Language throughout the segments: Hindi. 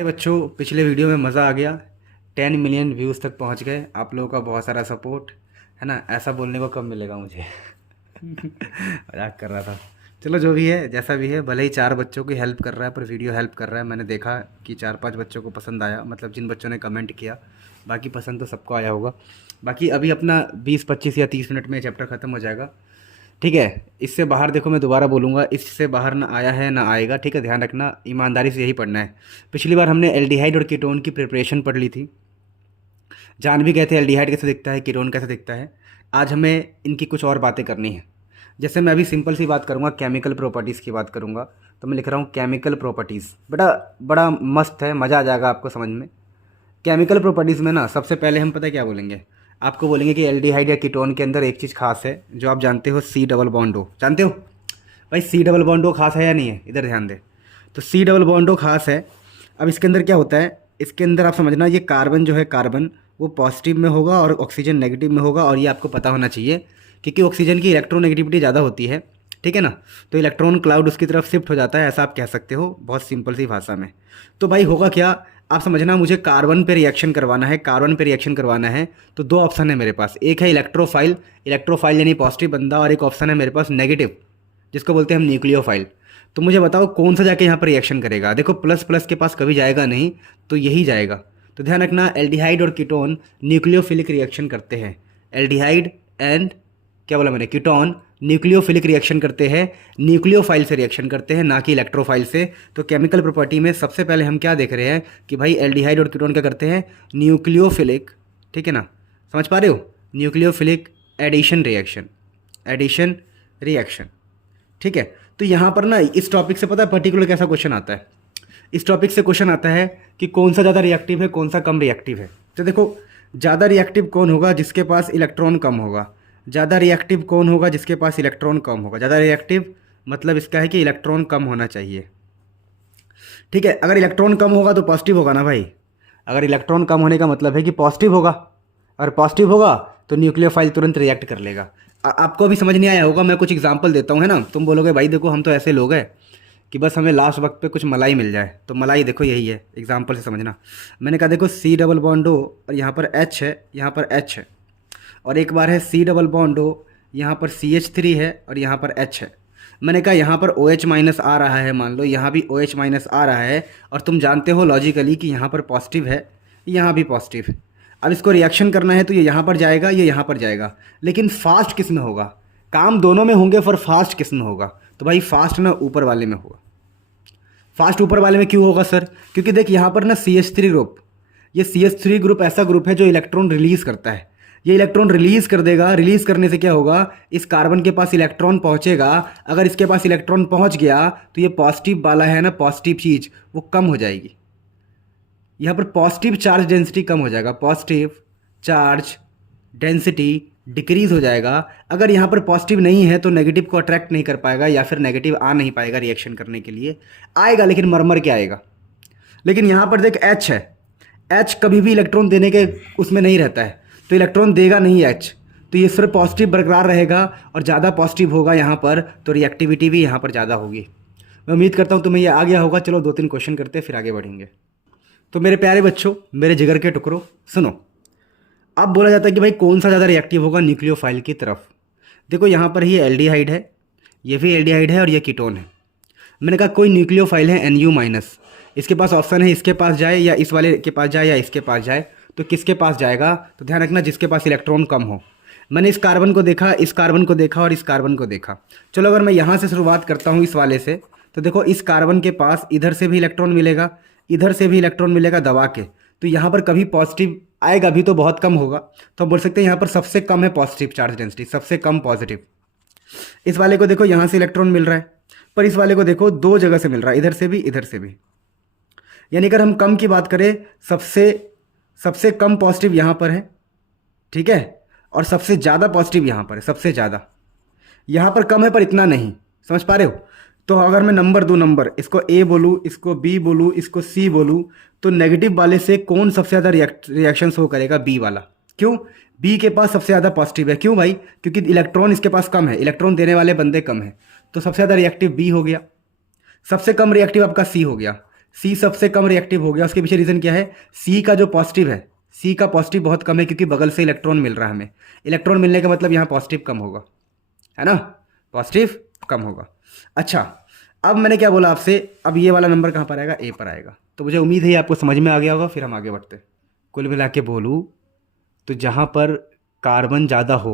बच्चों, पिछले वीडियो में मज़ा आ गया। 10 मिलियन व्यूज़ तक पहुंच गए। आप लोगों का बहुत सारा सपोर्ट है ना। ऐसा बोलने को कब मिलेगा मुझे। मजाक कर रहा था। चलो, जो भी है जैसा भी है, भले ही 4 बच्चों की हेल्प कर रहा है पर वीडियो हेल्प कर रहा है। मैंने देखा कि 4-5 बच्चों को पसंद आया, मतलब जिन बच्चों ने कमेंट किया। बाकी पसंद तो सबको आया होगा। बाकी अभी अपना 20-25 या 30 मिनट में चैप्टर ख़त्म हो जाएगा। ठीक है। इससे बाहर देखो, मैं दोबारा बोलूँगा, इससे बाहर ना आया है ना आएगा। ठीक है, ध्यान रखना, ईमानदारी से यही पढ़ना है। पिछली बार हमने एल्डिहाइड और कीटोन की प्रिपरेशन पढ़ ली थी। जान भी गए थे एल्डिहाइड कैसे दिखता है, कीटोन कैसे दिखता है। आज हमें इनकी कुछ और बातें करनी है। जैसे मैं अभी सिंपल सी बात करूँगा, केमिकल प्रॉपर्टीज़ की बात करूँगा। तो मैं लिख रहा हूँ केमिकल प्रॉपर्टीज़। बेटा बड़ा मस्त है, मज़ा आ जाएगा आपको समझ में। केमिकल प्रॉपर्टीज़ में ना सबसे पहले हम पता है क्या बोलेंगे। आपको बोलेंगे कि एल्डिहाइड या कीटोन के अंदर एक चीज़ खास है जो आप जानते हो, सी डबल बॉन्ड हो। जानते हो भाई, सी डबल बॉन्ड हो खास है या नहीं है? इधर ध्यान दे। तो सी डबल बॉन्ड हो खास है। अब इसके अंदर क्या होता है, इसके अंदर आप समझना, ये कार्बन जो है, कार्बन वो पॉजिटिव में होगा और ऑक्सीजन नेगेटिव में होगा। और ये आपको पता होना चाहिए क्योंकि ऑक्सीजन की इलेक्ट्रोनेगेटिविटी ज़्यादा होती है। ठीक है ना। तो इलेक्ट्रॉन क्लाउड उसकी तरफ शिफ्ट हो जाता है, ऐसा आप कह सकते हो बहुत सिंपल सी भाषा में। तो भाई होगा क्या, आप समझना, मुझे कार्बन पे रिएक्शन करवाना है। कार्बन पे रिएक्शन करवाना है तो 2 ऑप्शन है मेरे पास। एक है इलेक्ट्रोफाइल, इलेक्ट्रोफाइल यानी पॉजिटिव बंदा, और एक ऑप्शन है मेरे पास नेगेटिव, जिसको बोलते हैं हम न्यूक्लियोफाइल। तो मुझे बताओ कौन सा जाके यहाँ पर रिएक्शन करेगा। देखो प्लस प्लस के पास कभी जाएगा नहीं, तो यही जाएगा। तो ध्यान रखना, एल्डिहाइड और कीटोन न्यूक्लियोफिलिक रिएक्शन करते हैं। एल्डिहाइड एंड क्या बोला मैंने, कीटोन न्यूक्लियोफिलिक रिएक्शन करते हैं, न्यूक्लियोफाइल से रिएक्शन करते हैं, ना कि इलेक्ट्रोफाइल से। तो केमिकल प्रॉपर्टी में सबसे पहले हम क्या देख रहे हैं कि भाई एल्डिहाइड और कीटोन क्या करते हैं, न्यूक्लियोफिलिक। ठीक है ना, समझ पा रहे हो, nucleophilic addition reaction, addition reaction. ठीक है। तो यहाँ पर ना इस टॉपिक से पता है पर्टिकुलर कैसा क्वेश्चन आता है। इस टॉपिक से क्वेश्चन आता है कि कौन सा ज़्यादा रिएक्टिव है, कौन सा कम रिएक्टिव है। तो देखो, ज़्यादा रिएक्टिव कौन होगा, जिसके पास इलेक्ट्रॉन कम होगा। ज़्यादा रिएक्टिव कौन होगा, जिसके पास इलेक्ट्रॉन कम होगा। ज़्यादा रिएक्टिव मतलब इसका है कि इलेक्ट्रॉन कम होना चाहिए। ठीक है। अगर इलेक्ट्रॉन कम होगा तो पॉजिटिव होगा ना भाई। अगर इलेक्ट्रॉन कम होने का मतलब है कि पॉजिटिव होगा। अगर पॉजिटिव होगा तो न्यूक्लियोफाइल तुरंत रिएक्ट कर लेगा। आपको अभी समझ नहीं आया होगा, मैं कुछ एग्जांपल देता हूँ, है ना। तुम बोलोगे भाई देखो हम तो ऐसे लोग हैं कि बस हमें लास्ट वक्त पे कुछ मलाई मिल जाए। तो मलाई देखो यही है, एग्जांपल से समझना। मैंने कहा देखो सी डबल बॉन्ड हो और यहाँ पर एच है, यहाँ पर एच है। और एक बार है सी डबल बॉन्ड हो, यहाँ पर सी एच थ्री है और यहाँ पर एच है। मैंने कहा यहाँ पर ओ एच माइनस आ रहा है, मान लो यहाँ भी ओ एच माइनस आ रहा है। और तुम जानते हो लॉजिकली कि यहाँ पर पॉजिटिव है, यहाँ भी पॉजिटिव है। अब इसको रिएक्शन करना है तो ये यहाँ पर जाएगा, ये यहाँ पर जाएगा। लेकिन फास्ट किस में होगा, काम दोनों में होंगे पर फास्ट किस में होगा। तो भाई फास्ट ना ऊपर वाले में होगा। फास्ट ऊपर वाले में क्यों होगा सर, क्योंकि देख यहाँ पर ना सी एच थ्री ग्रुप, ये सी एच थ्री ग्रुप ऐसा ग्रुप है जो इलेक्ट्रॉन रिलीज करता है। ये इलेक्ट्रॉन रिलीज कर देगा। रिलीज करने से क्या होगा, इस कार्बन के पास इलेक्ट्रॉन पहुंचेगा। अगर इसके पास इलेक्ट्रॉन पहुंच गया तो ये पॉजिटिव वाला है ना, पॉजिटिव चीज़ वो कम हो जाएगी। यहाँ पर पॉजिटिव चार्ज डेंसिटी कम हो जाएगा, पॉजिटिव चार्ज डेंसिटी डिक्रीज हो जाएगा। अगर यहाँ पर पॉजिटिव नहीं है तो नेगेटिव को अट्रैक्ट नहीं कर पाएगा, या फिर नेगेटिव आ नहीं पाएगा रिएक्शन करने के लिए। आएगा लेकिन मरमर के आएगा। लेकिन यहाँ पर देख एच है, एच कभी भी इलेक्ट्रॉन देने के उसमें नहीं रहता है, तो इलेक्ट्रॉन देगा नहीं एच। तो ये सिर्फ पॉजिटिव बरकरार रहेगा और ज़्यादा पॉजिटिव होगा यहाँ पर, तो रिएक्टिविटी भी यहाँ पर ज़्यादा होगी। मैं उम्मीद करता हूँ तुम्हें ये आ गया होगा। चलो 2-3 क्वेश्चन करते हैं फिर आगे बढ़ेंगे। तो मेरे प्यारे बच्चों, मेरे जिगर के टुकड़ों, सुनो। अब बोला जाता है कि भाई कौन सा ज़्यादा रिएक्टिव होगा न्यूक्लियोफाइल की तरफ। देखो यहाँ पर ये एल्डिहाइड है, ये भी एल्डिहाइड है और ये कीटोन है। मैंने कहा कोई न्यूक्लियोफाइल है NU माइनस, इसके पास ऑप्शन है इसके पास जाए या इस वाले के पास जाए या इसके पास जाए। तो किसके पास जाएगा, तो ध्यान रखना जिसके पास इलेक्ट्रॉन कम हो। मैंने इस कार्बन को देखा, इस कार्बन को देखा और इस कार्बन को देखा। चलो अगर मैं यहाँ से शुरुआत करता हूँ इस वाले से, तो देखो इस कार्बन के पास इधर से भी इलेक्ट्रॉन मिलेगा, इधर से भी इलेक्ट्रॉन मिलेगा दबा के। तो यहाँ पर कभी पॉजिटिव आएगा भी तो बहुत कम होगा। तो हम बोल सकते हैं यहाँ पर सबसे कम है पॉजिटिव चार्ज डेंसिटी, सबसे कम पॉजिटिव। इस वाले को देखो यहाँ से इलेक्ट्रॉन मिल रहा है, पर इस वाले को देखो 2 जगह से मिल रहा है, इधर से भी इधर से भी। यानी अगर हम कम की बात करें, सबसे कम पॉजिटिव यहाँ पर है, ठीक है, और सबसे ज़्यादा पॉजिटिव यहाँ पर है, सबसे ज़्यादा। यहाँ पर कम है पर इतना नहीं, समझ पा रहे हो। तो अगर मैं नंबर दूँ, नंबर इसको A बोलूँ, इसको B बोलूँ, इसको C बोलूँ, तो नेगेटिव वाले से कौन सबसे ज़्यादा रिएक्शन शो करेगा, B वाला। क्यों, B के पास सबसे ज़्यादा पॉजिटिव है। क्यों भाई, क्योंकि इलेक्ट्रॉन इसके पास कम है, इलेक्ट्रॉन देने वाले बंदे कम है, तो सबसे ज़्यादा रिएक्टिव B हो गया। सबसे कम रिएक्टिव आपका C हो गया। सी सबसे कम रिएक्टिव हो गया। उसके पीछे रीज़न क्या है, सी का जो पॉजिटिव है, सी का पॉजिटिव बहुत कम है क्योंकि बगल से इलेक्ट्रॉन मिल रहा है हमें। इलेक्ट्रॉन मिलने का मतलब यहाँ पॉजिटिव कम होगा, है ना, पॉजिटिव कम होगा। अच्छा, अब मैंने क्या बोला आपसे, अब ये वाला नंबर कहाँ पर आएगा, ए पर आएगा। तो मुझे उम्मीद है ये आपको समझ में आ गया होगा। फिर हम आगे बढ़ते हैं। कुल मिला के बोलूँ तो जहाँ पर कार्बन ज़्यादा हो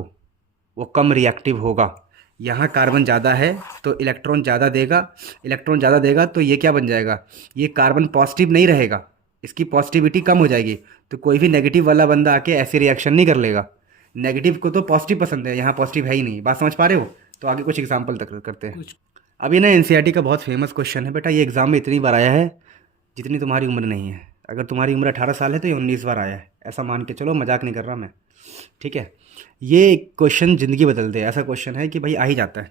वो कम रिएक्टिव होगा। यहाँ कार्बन ज़्यादा है तो इलेक्ट्रॉन ज़्यादा देगा, इलेक्ट्रॉन ज़्यादा देगा तो ये क्या बन जाएगा, ये कार्बन पॉजिटिव नहीं रहेगा, इसकी पॉजिटिविटी कम हो जाएगी। तो कोई भी नेगेटिव वाला बंदा आके ऐसी रिएक्शन नहीं कर लेगा। नेगेटिव को तो पॉजिटिव पसंद है, यहाँ पॉजिटिव है ही नहीं। बात समझ पा रहे हो। तो आगे कुछ एग्जाम्पल तक करते हैं। अब ये ना एनसीईआरटी का बहुत फेमस क्वेश्चन है बेटा, ये एग्जाम में इतनी बार आया है जितनी तुम्हारी उम्र नहीं है। अगर तुम्हारी उम्र 18 साल है तो ये 19 बार आया है, ऐसा मान के चलो, मजाक नहीं कर रहा मैं, ठीक है। ये क्वेश्चन ज़िंदगी बदल दे, ऐसा क्वेश्चन है कि भाई आ ही जाता है।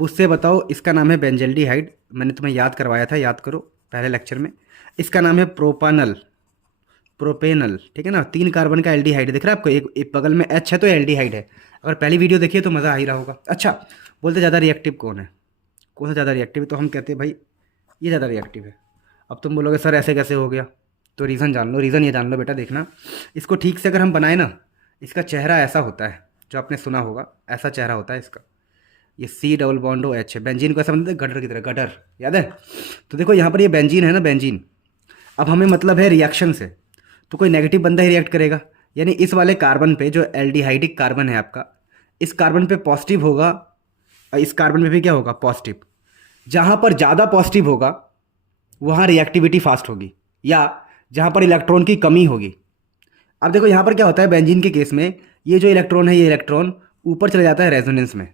पूछते बताओ, इसका नाम है बेंजल्डिहाइड, मैंने तुम्हें याद करवाया था, याद करो पहले लेक्चर में। इसका नाम है प्रोपानल, प्रोपेनल, ठीक है ना। 3 कार्बन का एल्डिहाइड दिख रहा है आपको, एक बगल में एच है तो एल्डिहाइड है। अगर पहली वीडियो देखिए तो मज़ा आ ही रहा होगा। अच्छा, बोलते ज़्यादा रिएक्टिव कौन है, कौन सा ज़्यादा रिएक्टिव है, तो हम कहते हैं भाई ये ज़्यादा रिएक्टिव है। अब तुम बोलोगे सर ऐसे कैसे हो गया, तो रीज़न जान लो, रीज़न ये जान लो बेटा, देखना इसको ठीक से अगर हम बनाए ना, इसका चेहरा ऐसा होता है, जो आपने सुना होगा, ऐसा चेहरा होता है इसका। ये C double bond O H है। बेंजीन को ऐसा बनता है गटर की तरह, गटर, याद है। तो देखो यहाँ पर ये बेंजीन है ना, बेंजीन। अब हमें मतलब है रिएक्शन से, तो कोई नेगेटिव बंदा ही रिएक्ट करेगा। यानी इस वाले कार्बन पे जो एल्डिहाइडिक कार्बन है आपका, इस कार्बन पे पॉजिटिव होगा और इस कार्बन पे भी क्या होगा, पॉजिटिव। जहाँ पर ज़्यादा पॉजिटिव होगा वहाँ रिएक्टिविटी फास्ट होगी, या जहाँ पर इलेक्ट्रॉन की कमी होगी। अब देखो यहाँ पर क्या होता है, बेंजीन के केस में ये जो इलेक्ट्रॉन है, ये इलेक्ट्रॉन ऊपर चले जाता है रेजोनेंस में।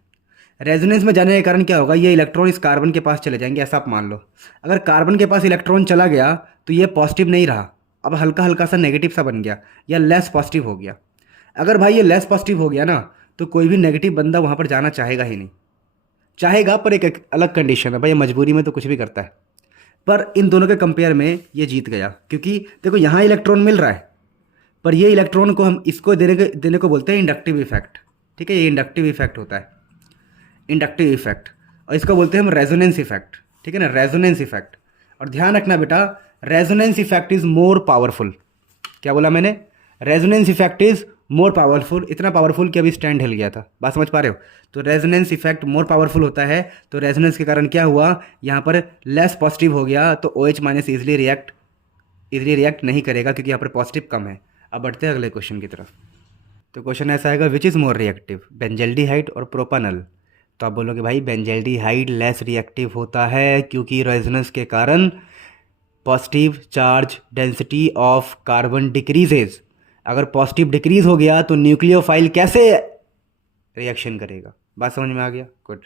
रेजोनेंस में जाने के कारण क्या होगा, ये इलेक्ट्रॉन इस कार्बन के पास चले जाएंगे, ऐसा आप मान लो। अगर कार्बन के पास इलेक्ट्रॉन चला गया तो ये पॉजिटिव नहीं रहा, अब हल्का हल्का सा नेगेटिव सा बन गया, या लेस पॉजिटिव हो गया। अगर भाई ये लेस पॉजिटिव हो गया ना, तो कोई भी नेगेटिव बंदा वहाँ पर जाना चाहेगा ही नहीं। चाहेगा पर एक अलग कंडीशन है भाई, मजबूरी में तो कुछ भी करता है। पर इन दोनों के कंपेयर में ये जीत गया, क्योंकि देखो यहाँ इलेक्ट्रॉन मिल रहा है, पर ये इलेक्ट्रॉन को हम इसको देने को बोलते हैं इंडक्टिव इफेक्ट, ठीक है। ये इंडक्टिव इफेक्ट होता है, इंडक्टिव इफेक्ट, और इसको बोलते हैं हम रेजोनेंस इफेक्ट, ठीक है ना, रेजोनेंस इफेक्ट। और ध्यान रखना बेटा, resonance effect is more powerful. क्या बोला मैंने, resonance effect is more powerful. इतना पावरफुल कि अभी स्टैंड हिल गया था, बात समझ पा रहे हो। तो रेजोनेंस इफेक्ट मोर पावरफुल होता है, तो रेजोनेंस के कारण क्या हुआ, यहाँ पर लेस पॉजिटिव हो गया, तो OH माइनस इजिली रिएक्ट नहीं करेगा क्योंकि यहाँ पर पॉजिटिव कम है। अब बढ़ते हैं अगले क्वेश्चन की तरफ। तो क्वेश्चन ऐसा आएगा, which is more reactive, benzaldehyde और प्रोपानल। तो आप बोलोगे भाई बेंजल्डिहाइड लेस रिएक्टिव होता है क्योंकि रेजोनेंस के कारण positive charge density of carbon decreases. अगर पॉजिटिव डिक्रीज हो गया तो न्यूक्लियोफाइल कैसे रिएक्शन करेगा। बात समझ में आ गया, गुड।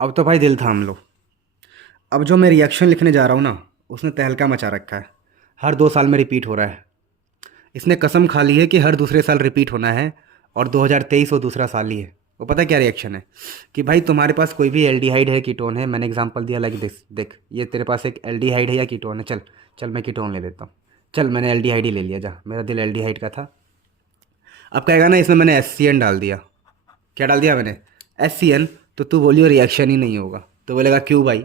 अब तो भाई दिल थाम लो। अब जो मैं रिएक्शन लिखने जा रहा हूँ ना, उसने तहलका मचा रखा है, हर 2 साल में रिपीट हो रहा है। इसने कसम खा ली है कि हर दूसरे साल रिपीट होना है, और 2023 वो दूसरा साल ही है। वो पता क्या रिएक्शन है कि भाई तुम्हारे पास कोई भी एल्डिहाइड है, कीटोन है, मैंने एग्जांपल दिया लाइक दिस, देख ये तेरे पास एक एल्डिहाइड है या कीटोन है, चल मैं कीटोन ले लेता हूँ, चल मैंने एल्डिहाइड ही ले लिया, जा, मेरा दिल एल्डिहाइड का था। अब कहेगा ना इसमें मैंने HCN डाल दिया, क्या डाल दिया मैंने, HCN, तो तू बोलियो रिएक्शन ही नहीं होगा। तो बोलेगा क्यों भाई,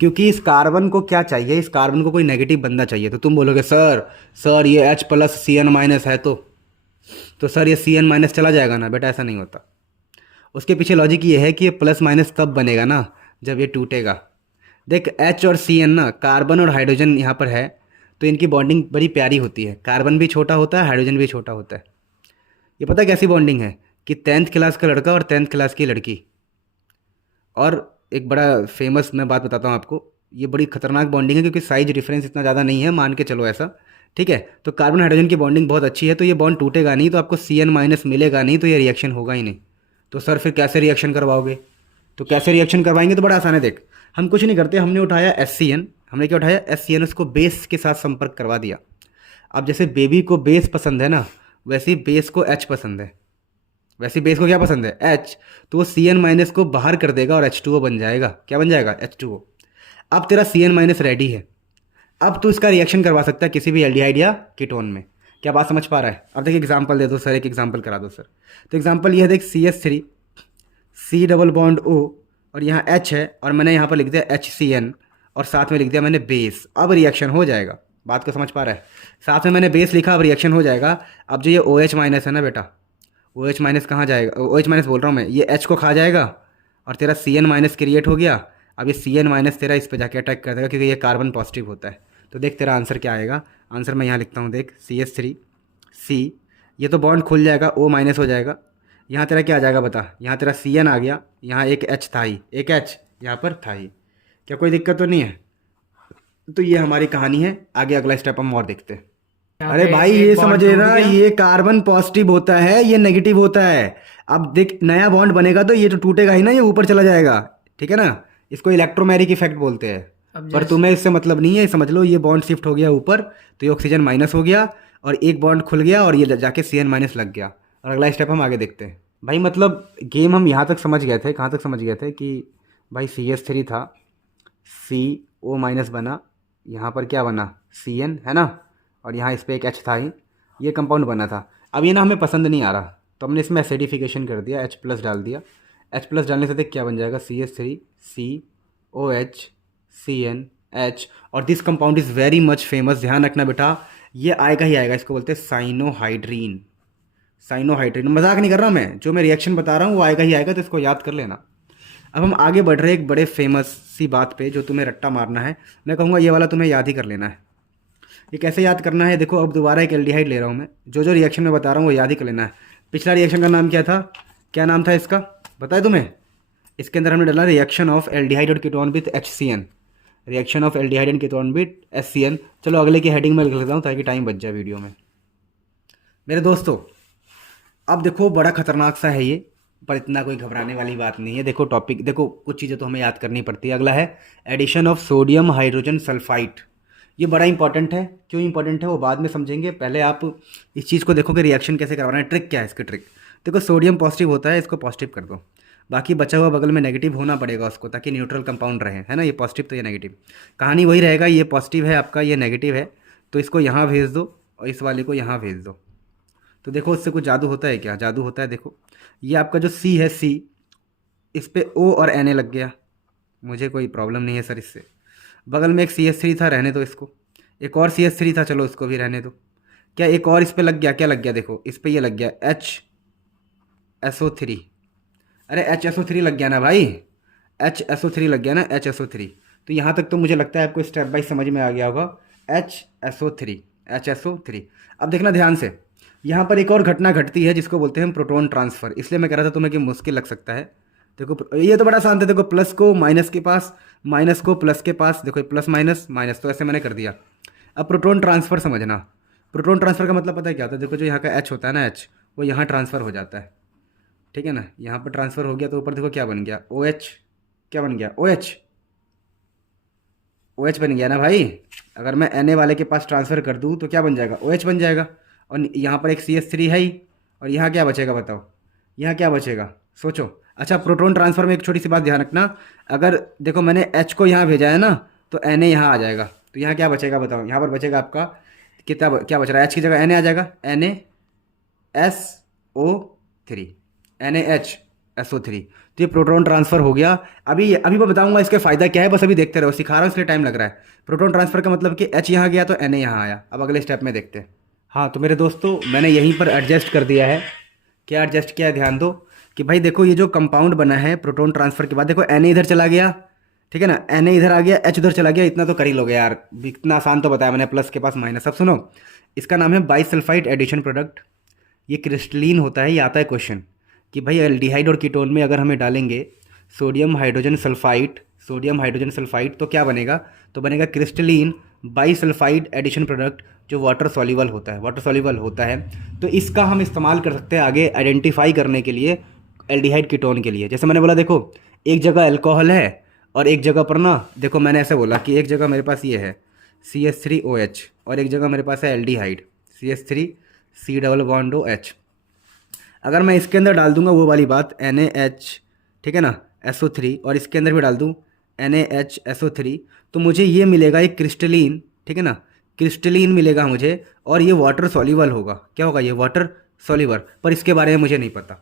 क्योंकि इस कार्बन को क्या चाहिए, इस कार्बन को कोई नेगेटिव बंदा चाहिए। तो तुम बोलोगे सर ये H+CN- है, तो सर ये CN- चला जाएगा ना। बेटा ऐसा नहीं होता, उसके पीछे लॉजिक ये है कि ये प्लस माइनस तब बनेगा ना जब ये टूटेगा। देख H और CN ना, कार्बन और हाइड्रोजन यहाँ पर है, तो इनकी बॉन्डिंग बड़ी प्यारी होती है। कार्बन भी छोटा होता है, हाइड्रोजन भी छोटा होता है। ये पता कैसी बॉन्डिंग है कि 10th क्लास का लड़का और 10th क्लास की लड़की। और एक बड़ा फेमस मैं बात बताता हूँ आपको, ये बड़ी खतरनाक बॉन्डिंग है क्योंकि साइज डिफरेंस इतना ज़्यादा नहीं है, मान के चलो ऐसा, ठीक है। तो कार्बन हाइड्रोजन की बॉन्डिंग बहुत अच्छी है, तो ये बॉन्ड टूटेगा नहीं, तो आपको CN- मिलेगा नहीं, तो ये रिएक्शन होगा ही नहीं। तो सर फिर कैसे रिएक्शन करवाओगे, तो कैसे रिएक्शन करवाएंगे, तो बड़ा आसान है। देख हम कुछ नहीं करते, हमने उठाया HCN, हमने क्या उठाया HCN, उसको बेस के साथ संपर्क करवा दिया। अब जैसे बेबी को बेस पसंद है ना, वैसे ही बेस को H पसंद है, वैसे बेस को क्या पसंद है, H। तो वो CN- को बाहर कर देगा और H2O बन जाएगा। क्या बन जाएगा, H2O। अब तेरा CN- रेडी है, अब तू इसका रिएक्शन करवा सकता है किसी भी एल्डिहाइड या कीटोन में। क्या बात समझ पा रहा है। अब देखिए एग्जांपल दे दो सर, एक एग्जांपल करा दो सर। तो एग्जांपल ये है, देख CH3 C double bond O और यहाँ H है, और मैंने यहाँ पर लिख दिया HCN, और साथ में लिख दिया मैंने बेस, अब रिएक्शन हो जाएगा। बात को समझ पा रहा है? साथ में मैंने बेस लिखा, अब रिएक्शन हो जाएगा। अब जो ये OH माइनस है ना बेटा, OH माइनस कहाँ जाएगा, OH माइनस बोल रहा हूँ मैं, ये H को खा जाएगा और तेरा CN माइनस क्रिएट हो गया। अब ये CN माइनस तेरा इस पर जाके अटैक कर देगा क्योंकि ये कार्बन पॉजिटिव होता है। तो देख तेरा आंसर क्या आएगा। आंसर मैं यहाँ लिखता हूँ, देख CH3C, ये तो बॉन्ड खुल जाएगा, O माइनस हो जाएगा। यहाँ तेरा क्या आ जाएगा बता, यहाँ तेरा CN आ गया, यहाँ एक H था ही, एक H यहाँ पर था ही। क्या कोई दिक्कत तो नहीं है? तो ये हमारी कहानी है, आगे अगला स्टेप हम और देखते हैं। अरे भाई ये समझ लेना, ये कार्बन पॉजिटिव होता है, ये नेगेटिव होता है। अब देख नया बॉन्ड बनेगा तो ये तो टूटेगा ही ना, ये ऊपर चला जाएगा, ठीक है ना। इसको इलेक्ट्रोमैरिक इफेक्ट बोलते हैं। पर तुम्हें इससे मतलब नहीं है, समझ लो ये बॉन्ड शिफ्ट हो गया ऊपर तो ये ऑक्सीजन माइनस हो गया और एक बॉन्ड खुल गया और ये जाके CN माइनस लग गया। और अगला स्टेप हम आगे देखते हैं। भाई मतलब गेम हम यहाँ तक समझ गए थे, कहाँ तक समझ गए थे कि भाई CH3 था, CO माइनस बना, यहाँ पर क्या बना CN है ना, और यहाँ इस पर एक H था ही, ये कंपाउंड बना था। अब ये ना हमें पसंद नहीं आ रहा तो हमने इसमें एसिडिफिकेशन कर दिया, H प्लस डाल दिया। H प्लस डालने से देख क्या बन जाएगा, CH3COH CNH। और this compound is very much famous, ध्यान रखना बेटा, ये आएगा ही आएगा, इसको बोलते हैं साइनोहाइड्रीन। साइनोहाइड्रीन, मजाक नहीं कर रहा मैं, जो मैं रिएक्शन बता रहा हूँ वो आएगा ही आएगा, तो इसको याद कर लेना। अब हम आगे बढ़ रहे हैं एक बड़े फेमस सी बात पे जो तुम्हें रट्टा मारना है। मैं कहूँगा ये वाला तुम्हें याद ही कर लेना है। ये कैसे याद करना है, देखो अब दोबारा एक एल्डिहाइड ले रहा हूँ मैं, जो रिएक्शन में बता रहा हूँ वो याद ही कर लेना है। पिछला रिएक्शन का नाम क्या था, क्या नाम था इसका, बताए तुम्हें? इसके अंदर हमने डाला रिएक्शन ऑफ एल्डिहाइड और ketone with HCN, reaction of aldehyde and ketone with HCN। चलो अगले की हेडिंग में लिख लेता हूँ ताकि टाइम बच जाए वीडियो में। मेरे दोस्तों अब देखो बड़ा खतरनाक सा है ये, पर इतना कोई घबराने वाली बात नहीं है। देखो टॉपिक, देखो कुछ चीज़ें तो हमें याद करनी पड़ती है। अगला है addition of sodium hydrogen sulphide. ये बड़ा इंपॉर्टेंट है, क्यों इंपॉर्टेंट है वो बाद में समझेंगे, पहले आप इस चीज़ को देखो कि रिएक्शन कैसे करवाना है। ट्रिक क्या है इसकी, ट्रिक देखो, सोडियम पॉजिटिव होता है, इसको पॉजिटिव कर दो, बाकी बचा हुआ बगल में नेगेटिव होना पड़ेगा उसको, ताकि न्यूट्रल कंपाउंड रहे, है ना। ये पॉजिटिव तो ये नेगेटिव, कहानी वही रहेगा, ये पॉजिटिव है आपका, ये नेगेटिव है, तो इसको यहाँ भेज दो और इस वाले को यहाँ भेज दो। तो देखो इससे कुछ जादू होता है क्या, जादू होता है। देखो ये आपका जो C है, C इस पे O और Na लग गया, मुझे कोई प्रॉब्लम नहीं है सर इससे। बगल में एक CH3 था, रहने दो इसको। एक और CH3 था, चलो इसको भी रहने दो। क्या एक और इस पे लग गया, क्या लग गया, देखो इस पे ये लग गया HSO3। अरे HSO3 लग गया ना भाई, HSO3 लग गया ना, HSO3। तो यहाँ तक तो मुझे लगता है आपको स्टेप बाय समझ में आ गया होगा, HSO3। अब देखना ध्यान से, यहाँ पर एक और घटना घटती है जिसको बोलते हैं हम प्रोटॉन ट्रांसफ़र। इसलिए मैं कह रहा था तुम्हें कि मुश्किल लग सकता है। देखो ये तो बड़ा आसान था, देखो प्लस को माइनस के पास, माइनस को प्लस के पास, देखो प्लस माइनस माइनस, तो ऐसे मैंने कर दिया। अब प्रोटॉन ट्रांसफ़र समझना, प्रोटॉन ट्रांसफ़र का मतलब पता है क्या होता है, देखो जो यहाँ का H होता है ना, H वो यहाँ ट्रांसफ़र हो जाता है, ठीक है ना। यहाँ पर ट्रांसफ़र हो गया तो ऊपर देखो क्या बन गया, OH, क्या बन गया, OH बन गया ना भाई। अगर मैं Na वाले के पास ट्रांसफ़र कर दूँ तो क्या बन जाएगा, OH बन जाएगा। और यहाँ पर एक CH3 है ही, और यहाँ क्या बचेगा बताओ, यहाँ क्या बचेगा, सोचो। अच्छा प्रोटॉन ट्रांसफ़र में एक छोटी सी बात ध्यान रखना, अगर देखो मैंने H को यहाँ भेजा है ना तो Na यहाँ आ जाएगा, तो यहाँ क्या बचेगा बताओ, यहाँ पर बचेगा आपका कितना, क्या बच रहा है, H की जगह Na आ जाएगा, NaSO3, NaHSO3। तो ये प्रोटॉन ट्रांसफ़र हो गया। अभी मैं बताऊंगा इसका फ़ायदा क्या है, बस अभी देखते रहो, सिखा रहा हूँ इसलिए टाइम लग रहा है। प्रोटॉन ट्रांसफ़र का मतलब कि H यहाँ गया तो Na यहाँ आया। अब अगले स्टेप में देखते हैं। हाँ तो मेरे दोस्तों मैंने यहीं पर एडजस्ट कर दिया है। क्या एडजस्ट किया है, ध्यान दो कि भाई देखो ये जो कंपाउंड बना है प्रोटॉन ट्रांसफ़र के बाद, देखो Na इधर चला गया, ठीक है ना, Na इधर आ गया, H उधर चला गया, इतना तो कर ही लोगे यार, इतना आसान तो बताया मैंने, प्लस के पास माइनस। अब सुनो, इसका नाम है बाइसल्फाइड एडिशन प्रोडक्ट। ये क्रिस्टलीन होता है, ये आता है क्वेश्चन कि भाई एल्डिहाइड और कीटोन में अगर हमें डालेंगे सोडियम हाइड्रोजन सल्फाइड तो क्या बनेगा, तो बनेगा क्रिस्टलीन बाइसल्फाइड एडिशन प्रोडक्ट, जो वाटर सॉल्युबल होता है। तो इसका हम इस्तेमाल कर सकते हैं आगे आइडेंटिफाई करने के लिए एल्डिहाइड कीटोन के लिए। जैसे मैंने बोला देखो एक जगह अल्कोहल है और एक जगह पर ना, देखो मैंने ऐसे बोला कि एक जगह मेरे पास ये है CH3OH और एक जगह मेरे पास है एल्डिहाइड CH3C⋯OH। अगर मैं इसके अंदर डाल दूंगा वो वाली बात NaH, ठीक है ना, SO3, और इसके अंदर भी डाल दूं NaHSO3, तो मुझे ये मिलेगा एक क्रिस्टलीन, ठीक है ना, क्रिस्टलीन मिलेगा मुझे, और ये वाटर सॉल्युबल होगा। क्या होगा, ये वाटर सॉल्युबल, पर इसके बारे में मुझे नहीं पता।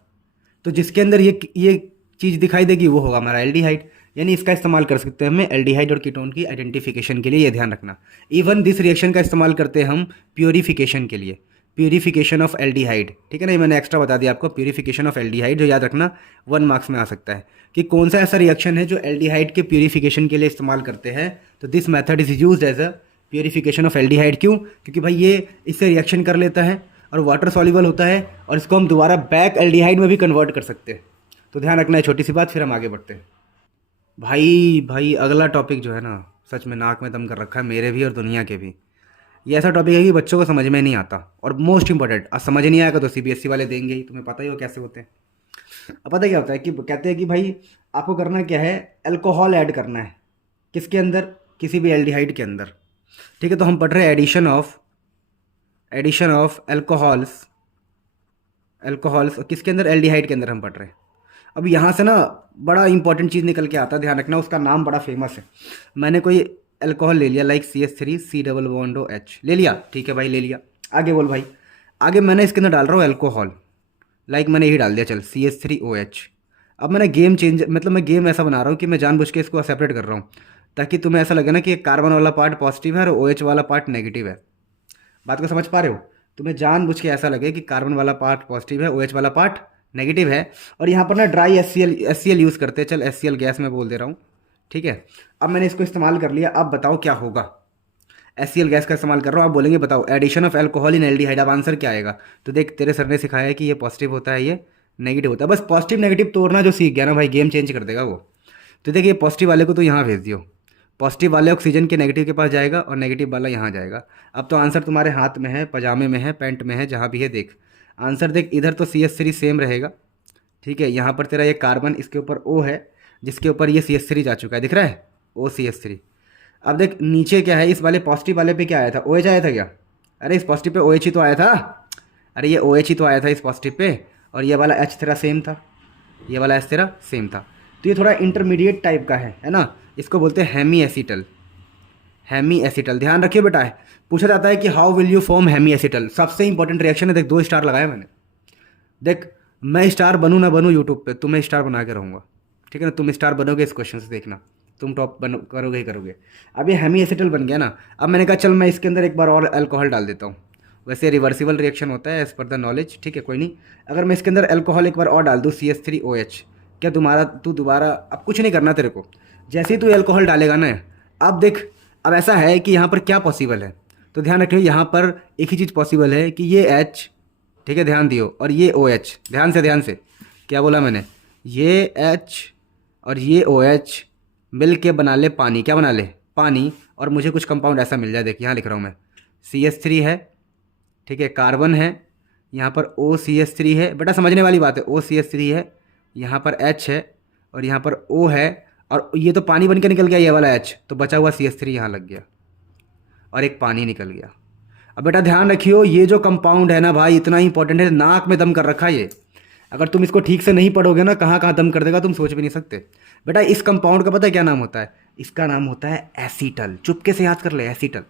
तो जिसके अंदर ये चीज़ दिखाई देगी वो होगा हमारा एल्डिहाइड। यानी इसका इस्तेमाल कर सकते हैं हमें एल्डिहाइड और कीटोन की आइडेंटिफिकेशन के लिए, ये ध्यान रखना। इवन दिस रिएक्शन का इस्तेमाल करते हैं हम प्योरीफिकेशन के लिए, प्योरीफिकेशन ऑफ एल्डिहाइड, ठीक है ना। ये मैंने एक्स्ट्रा बता दिया आपको, प्योरीफिकेशन ऑफ एल्डिहाइड, जो याद रखना 1 मार्क्स में आ सकता है कि कौन सा ऐसा रिएक्शन है जो एल्डिहाइड के प्योरीफिकेशन के लिए इस्तेमाल करते हैं। तो this method is used as a purification of aldehyde. क्यों? क्योंकि भाई ये इससे रिएक्शन कर लेता है और वाटर सॉल्युबल होता है, और इसको हम दोबारा बैक एल्डिहाइड में भी कन्वर्ट कर सकते हैं। तो ध्यान रखना है, छोटी सी बात, फिर हम आगे बढ़ते हैं। भाई अगला टॉपिक जो है ना, सच में नाक में दम कर रखा है मेरे भी और दुनिया के भी। ये ऐसा टॉपिक है कि बच्चों को समझ में नहीं आता, और मोस्ट इंपॉर्टेंट, अब समझ नहीं आएगा तो सीबीएसई वाले देंगे ही, तुम्हें पता ही हो कैसे होते हैं। अब पता क्या होता है कि कहते हैं कि भाई आपको करना क्या है, अल्कोहल ऐड करना है। किसके अंदर? किसी भी एल्डिहाइड के अंदर, ठीक है। तो हम पढ़ रहे हैं एडिशन ऑफ अल्कोहल्स किसके अंदर? एल्डिहाइड के अंदर हम पढ़ रहे हैं। अब यहाँ से ना बड़ा इंपॉर्टेंट चीज़ निकल के आता है, ध्यान रखना, उसका नाम बड़ा फेमस है। मैंने कोई अल्कोहल ले लिया, like CH3 C double bond OH ले लिया, ठीक है भाई, ले लिया। आगे बोल भाई, आगे मैंने इसके अंदर डाल रहा हूँ अल्कोहल, लाइक मैंने यही डाल दिया, चल CH3OH। अब मैंने गेम चेंज, मतलब मैं गेम ऐसा बना रहा हूँ कि मैं जानबूझ के इसको सेपरेट कर रहा हूँ, ताकि तुम्हें ऐसा लगे ना कि कार्बन वाला पार्ट पॉजिटिव है और OH वाला पार्ट नेगेटिव है। बात को समझ पा रहे हो? तुम्हें जानबूझ के ऐसा लगे कि कार्बन वाला पार्ट पॉजिटिव है, OH वाला पार्ट नेगेटिव है, और यहाँ पर ना ड्राई HCl यूज़ करते हैं। चल HCl गैस में बोल दे रहा हूँ, ठीक है। अब मैंने इसको इस्तेमाल कर लिया, अब बताओ क्या होगा। HCl गैस का इस्तेमाल कर रहा हूँ, आप बोलेंगे बताओ addition of alcohol in aldehyde, अब आंसर क्या आएगा? तो देख, तेरे सर ने सिखाया है कि ये पॉजिटिव होता है, ये नेगेटिव होता है। बस पॉजिटिव नेगेटिव तोड़ना जो सीख गया ना भाई, गेम चेंज कर देगा वो। तो देखिए, पॉजिटिव वाले को तो यहाँ भेज दियो, पॉजिटिव वाले ऑक्सीजन के नेगेटिव के पास जाएगा और नेगेटिव वाला यहाँ जाएगा। अब तो आंसर तुम्हारे हाथ में है, पजामे में है, पैंट में है, जहाँ भी है, देख आंसर देख। इधर तो CH3 सेम रहेगा, ठीक है। यहाँ पर तेरा ये कार्बन, इसके ऊपर O है, जिसके ऊपर ये CH3 जा चुका है, दिख रहा है, OCH3। अब देख नीचे क्या है, इस वाले पॉजिटिव वाले पे क्या आया था? OH आया था क्या? अरे इस पॉजिटिव पे OH ही तो आया था। अरे ये OH ही तो आया था इस पॉजिटिव पे, और ये वाला H तेरा सेम था, ये वाला H तेरा सेम था। तो ये थोड़ा इंटरमीडिएट टाइप का है ना। इसको बोलते हैं हेमी एसिटल। ध्यान रखिए बेटा, है पूछा जाता है कि how will you form hemiacetal. सबसे इंपॉर्टेंट रिएक्शन है, देख 2 स्टार लगाया मैंने। देख, मैं स्टार बनूँ ना बनूँ यूट्यूब पे, तुम्हें स्टार बना के रहूँगा, ठीक है ना। तुम स्टार बनोगे इस क्वेश्चन से, देखना तुम टॉप करोगे ही करोगे। अब ये हेमी एसिटल बन गया ना। अब मैंने कहा चल मैं इसके अंदर एक बार और अल्कोहल डाल देता हूँ। वैसे रिवर्सिबल रिएक्शन होता है एज पर द नॉलेज, ठीक है, कोई नहीं। अगर मैं इसके अंदर अल्कोहल एक बार और डाल दूँ, CH3OH, क्या तू दोबारा अब कुछ नहीं करना तेरे को। जैसे ही तू अल्कोहल डालेगा ना, अब देख, अब ऐसा है कि यहाँ पर क्या पॉसिबल है, तो ध्यान रखिए, यहाँ पर एक ही चीज़ पॉसिबल है कि ये H, ठीक है, ध्यान दियो, और ये OH, ध्यान से क्या बोला मैंने, ये H और ये OH मिल के बना ले पानी। क्या बना ले? पानी। और मुझे कुछ कंपाउंड ऐसा मिल जाए, देख यहाँ लिख रहा हूँ मैं, CH3 है, ठीक है, कार्बन है, यहाँ पर OCH3 है, बेटा समझने वाली बात है, OCH3 है, यहाँ पर H है, और यहाँ पर O है, और ये तो पानी बन के निकल गया ये वाला H, तो बचा हुआ CH3 यहाँ लग गया, और एक पानी निकल गया। अब बेटा ध्यान रखियो, ये जो कंपाउंड है ना भाई, इतना इंपॉर्टेंट है, नाक में दम कर रखा है ये। अगर तुम इसको ठीक से नहीं पढ़ोगे ना, कहाँ कहाँ दम कर देगा तुम सोच भी नहीं सकते। बेटा इस कंपाउंड का पता है क्या नाम होता है? इसका नाम होता है एसीटल। चुपके से याद कर ले, एसीटल।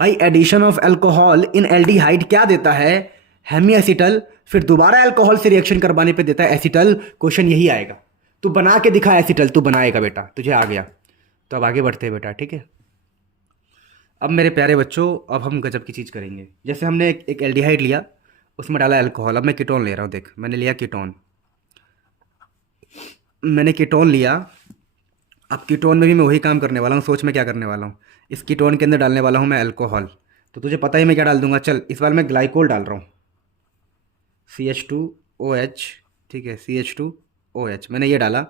भाई addition of alcohol in aldehyde क्या देता है? Hemiacetal. फिर दोबारा अल्कोहल से रिएक्शन करवाने पे देता है एसीटल। क्वेश्चन यही आएगा, तू बना के दिखा एसीटल, तू बनाएगा बेटा, तुझे आ गया। तो अब आगे बढ़ते हैं बेटा, ठीक है। अब मेरे प्यारे बच्चों, अब हम गजब की चीज़ करेंगे। जैसे हमने एक एल्डिहाइड लिया, उसमें डाला अल्कोहल। अब मैं कीटोन ले रहा हूँ, देख मैंने लिया कीटोन, मैंने कीटोन लिया। अब कीटोन में भी मैं वही काम करने वाला हूँ। सोच में क्या करने वाला हूँ, इस कीटोन के अंदर डालने वाला हूँ मैं अल्कोहल। तो तुझे पता ही मैं क्या डाल दूंगा। चल इस बार मैं ग्लाइकोल डाल रहा हूँ, CH2OH, ठीक है, CH2OH मैंने ये डाला।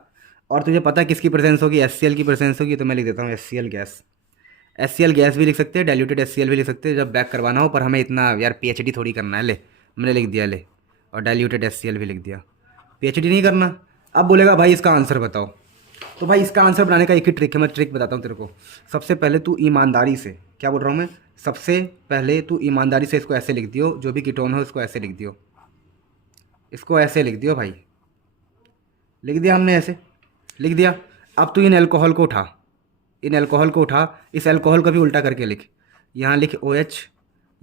और तुझे पता है किसकी प्रेजेंस होगी? HCl की प्रेजेंस होगी। तो मैं लिख देता हूँ HCl गैस। HCl गैस भी लिख सकते हैं, डाइल्यूटेड HCl भी लिख सकते हैं जब बैक करवाना हो, पर हमें इतना यार PhD थोड़ी करना है। ले मैंने लिख दिया, ले, और डाइल्यूटेड HCl भी लिख दिया। PhD नहीं करना। अब बोलेगा भाई इसका आंसर बताओ। तो भाई इसका आंसर बनाने का एक ही ट्रिक है, मैं ट्रिक बताता हूँ तेरे को। सबसे पहले तू ईमानदारी से, क्या बोल रहा हूँ मैं, सबसे पहले तू ईमानदारी से इसको ऐसे लिख दियो, जो भी कीटोन हो इसको ऐसे लिख दियो, इसको ऐसे लिख दियो भाई। लिख दिया हमने, ऐसे लिख दिया। अब तू इन अल्कोहल को उठा, इन अल्कोहल को उठा, इस अल्कोहल को भी उल्टा करके लिख। यहाँ लिख OH,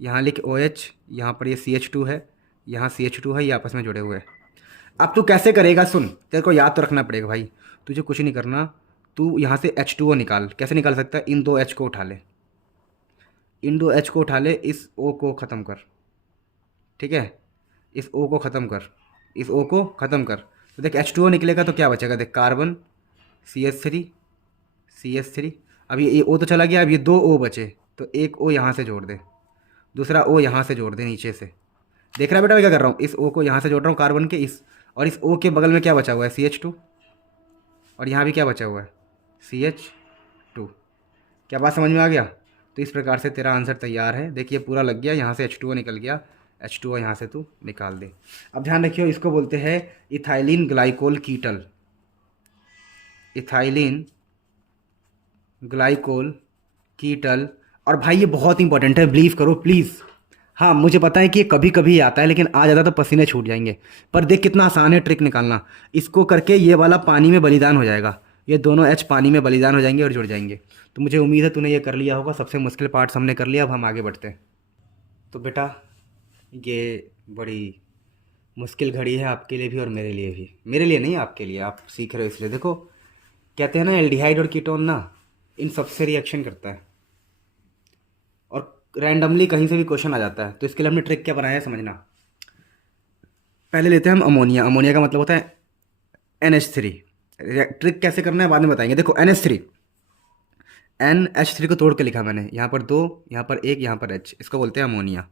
यहाँ लिख OH, यहाँ पर ये CH2 है, यहाँ CH2 है, ये आपस में जुड़े हुए हैं। अब तू कैसे करेगा सुन, तेरे को याद तो रखना पड़ेगा भाई। तुझे कुछ नहीं करना, तू यहाँ से H2O निकाल। कैसे निकाल सकता है? इन दो H को उठा ले, इन दो H को उठा ले, इस O को ख़त्म कर, ठीक है, इस O को ख़त्म कर, इस O को ख़त्म कर। तो देख H2O निकलेगा तो क्या बचेगा? देख कार्बन CH3। अब ये O तो चला गया, अब ये दो O बचे, तो एक O यहाँ से जोड़ दे, दूसरा O यहाँ से जोड़ दे नीचे से। देख रहा है बेटा मैं क्या कर रहा हूँ? इस O को यहाँ से जोड़ रहा हूँ कार्बन के इस, और इस O के बगल में क्या बचा हुआ है? CH2, और यहाँ भी क्या बचा हुआ है? CH2। क्या बात समझ में आ गया? तो इस प्रकार से तेरा आंसर तैयार है। देखिए पूरा लग गया, यहाँ से H2O निकल गया, H2O यहाँ से तू निकाल दे। अब ध्यान रखियो, इसको बोलते हैं इथाइलिन ग्लाइकोल कीटल, इथाइलिन ग्लाइकोल कीटल। और भाई ये बहुत इंपॉर्टेंट है, बिलीव करो प्लीज़। हाँ मुझे पता है कि ये कभी कभी आता है, लेकिन आ जाता तो पसीने छूट जाएंगे। पर देख कितना आसान है ट्रिक निकालना। इसको करके ये वाला पानी में बलिदान हो जाएगा, ये दोनों H पानी में बलिदान हो जाएंगे और जुड़ जाएंगे। तो मुझे उम्मीद है तूने ये कर लिया होगा। सबसे मुश्किल पार्ट्स हमने कर लिया, अब हम आगे बढ़ते हैं। तो बेटा ये बड़ी मुश्किल घड़ी है आपके लिए भी और मेरे लिए भी। मेरे लिए नहीं, आपके लिए, आप सीख रहे हो इसलिए। देखो कहते हैं ना एल्डिहाइड और कीटोन ना, इन सबसे रिएक्शन करता है और रैंडमली कहीं से भी क्वेश्चन आ जाता है। तो इसके लिए हमने ट्रिक क्या बनाया है समझना। पहले लेते हैं हम अमोनिया। अमोनिया का मतलब होता है NH3। ट्रिक कैसे करना है बाद में बताएंगे। देखो NH3 को तोड़ के लिखा मैंने, यहाँ पर 2, यहाँ पर 1, यहाँ पर H, इसको बोलते हैं अमोनिया।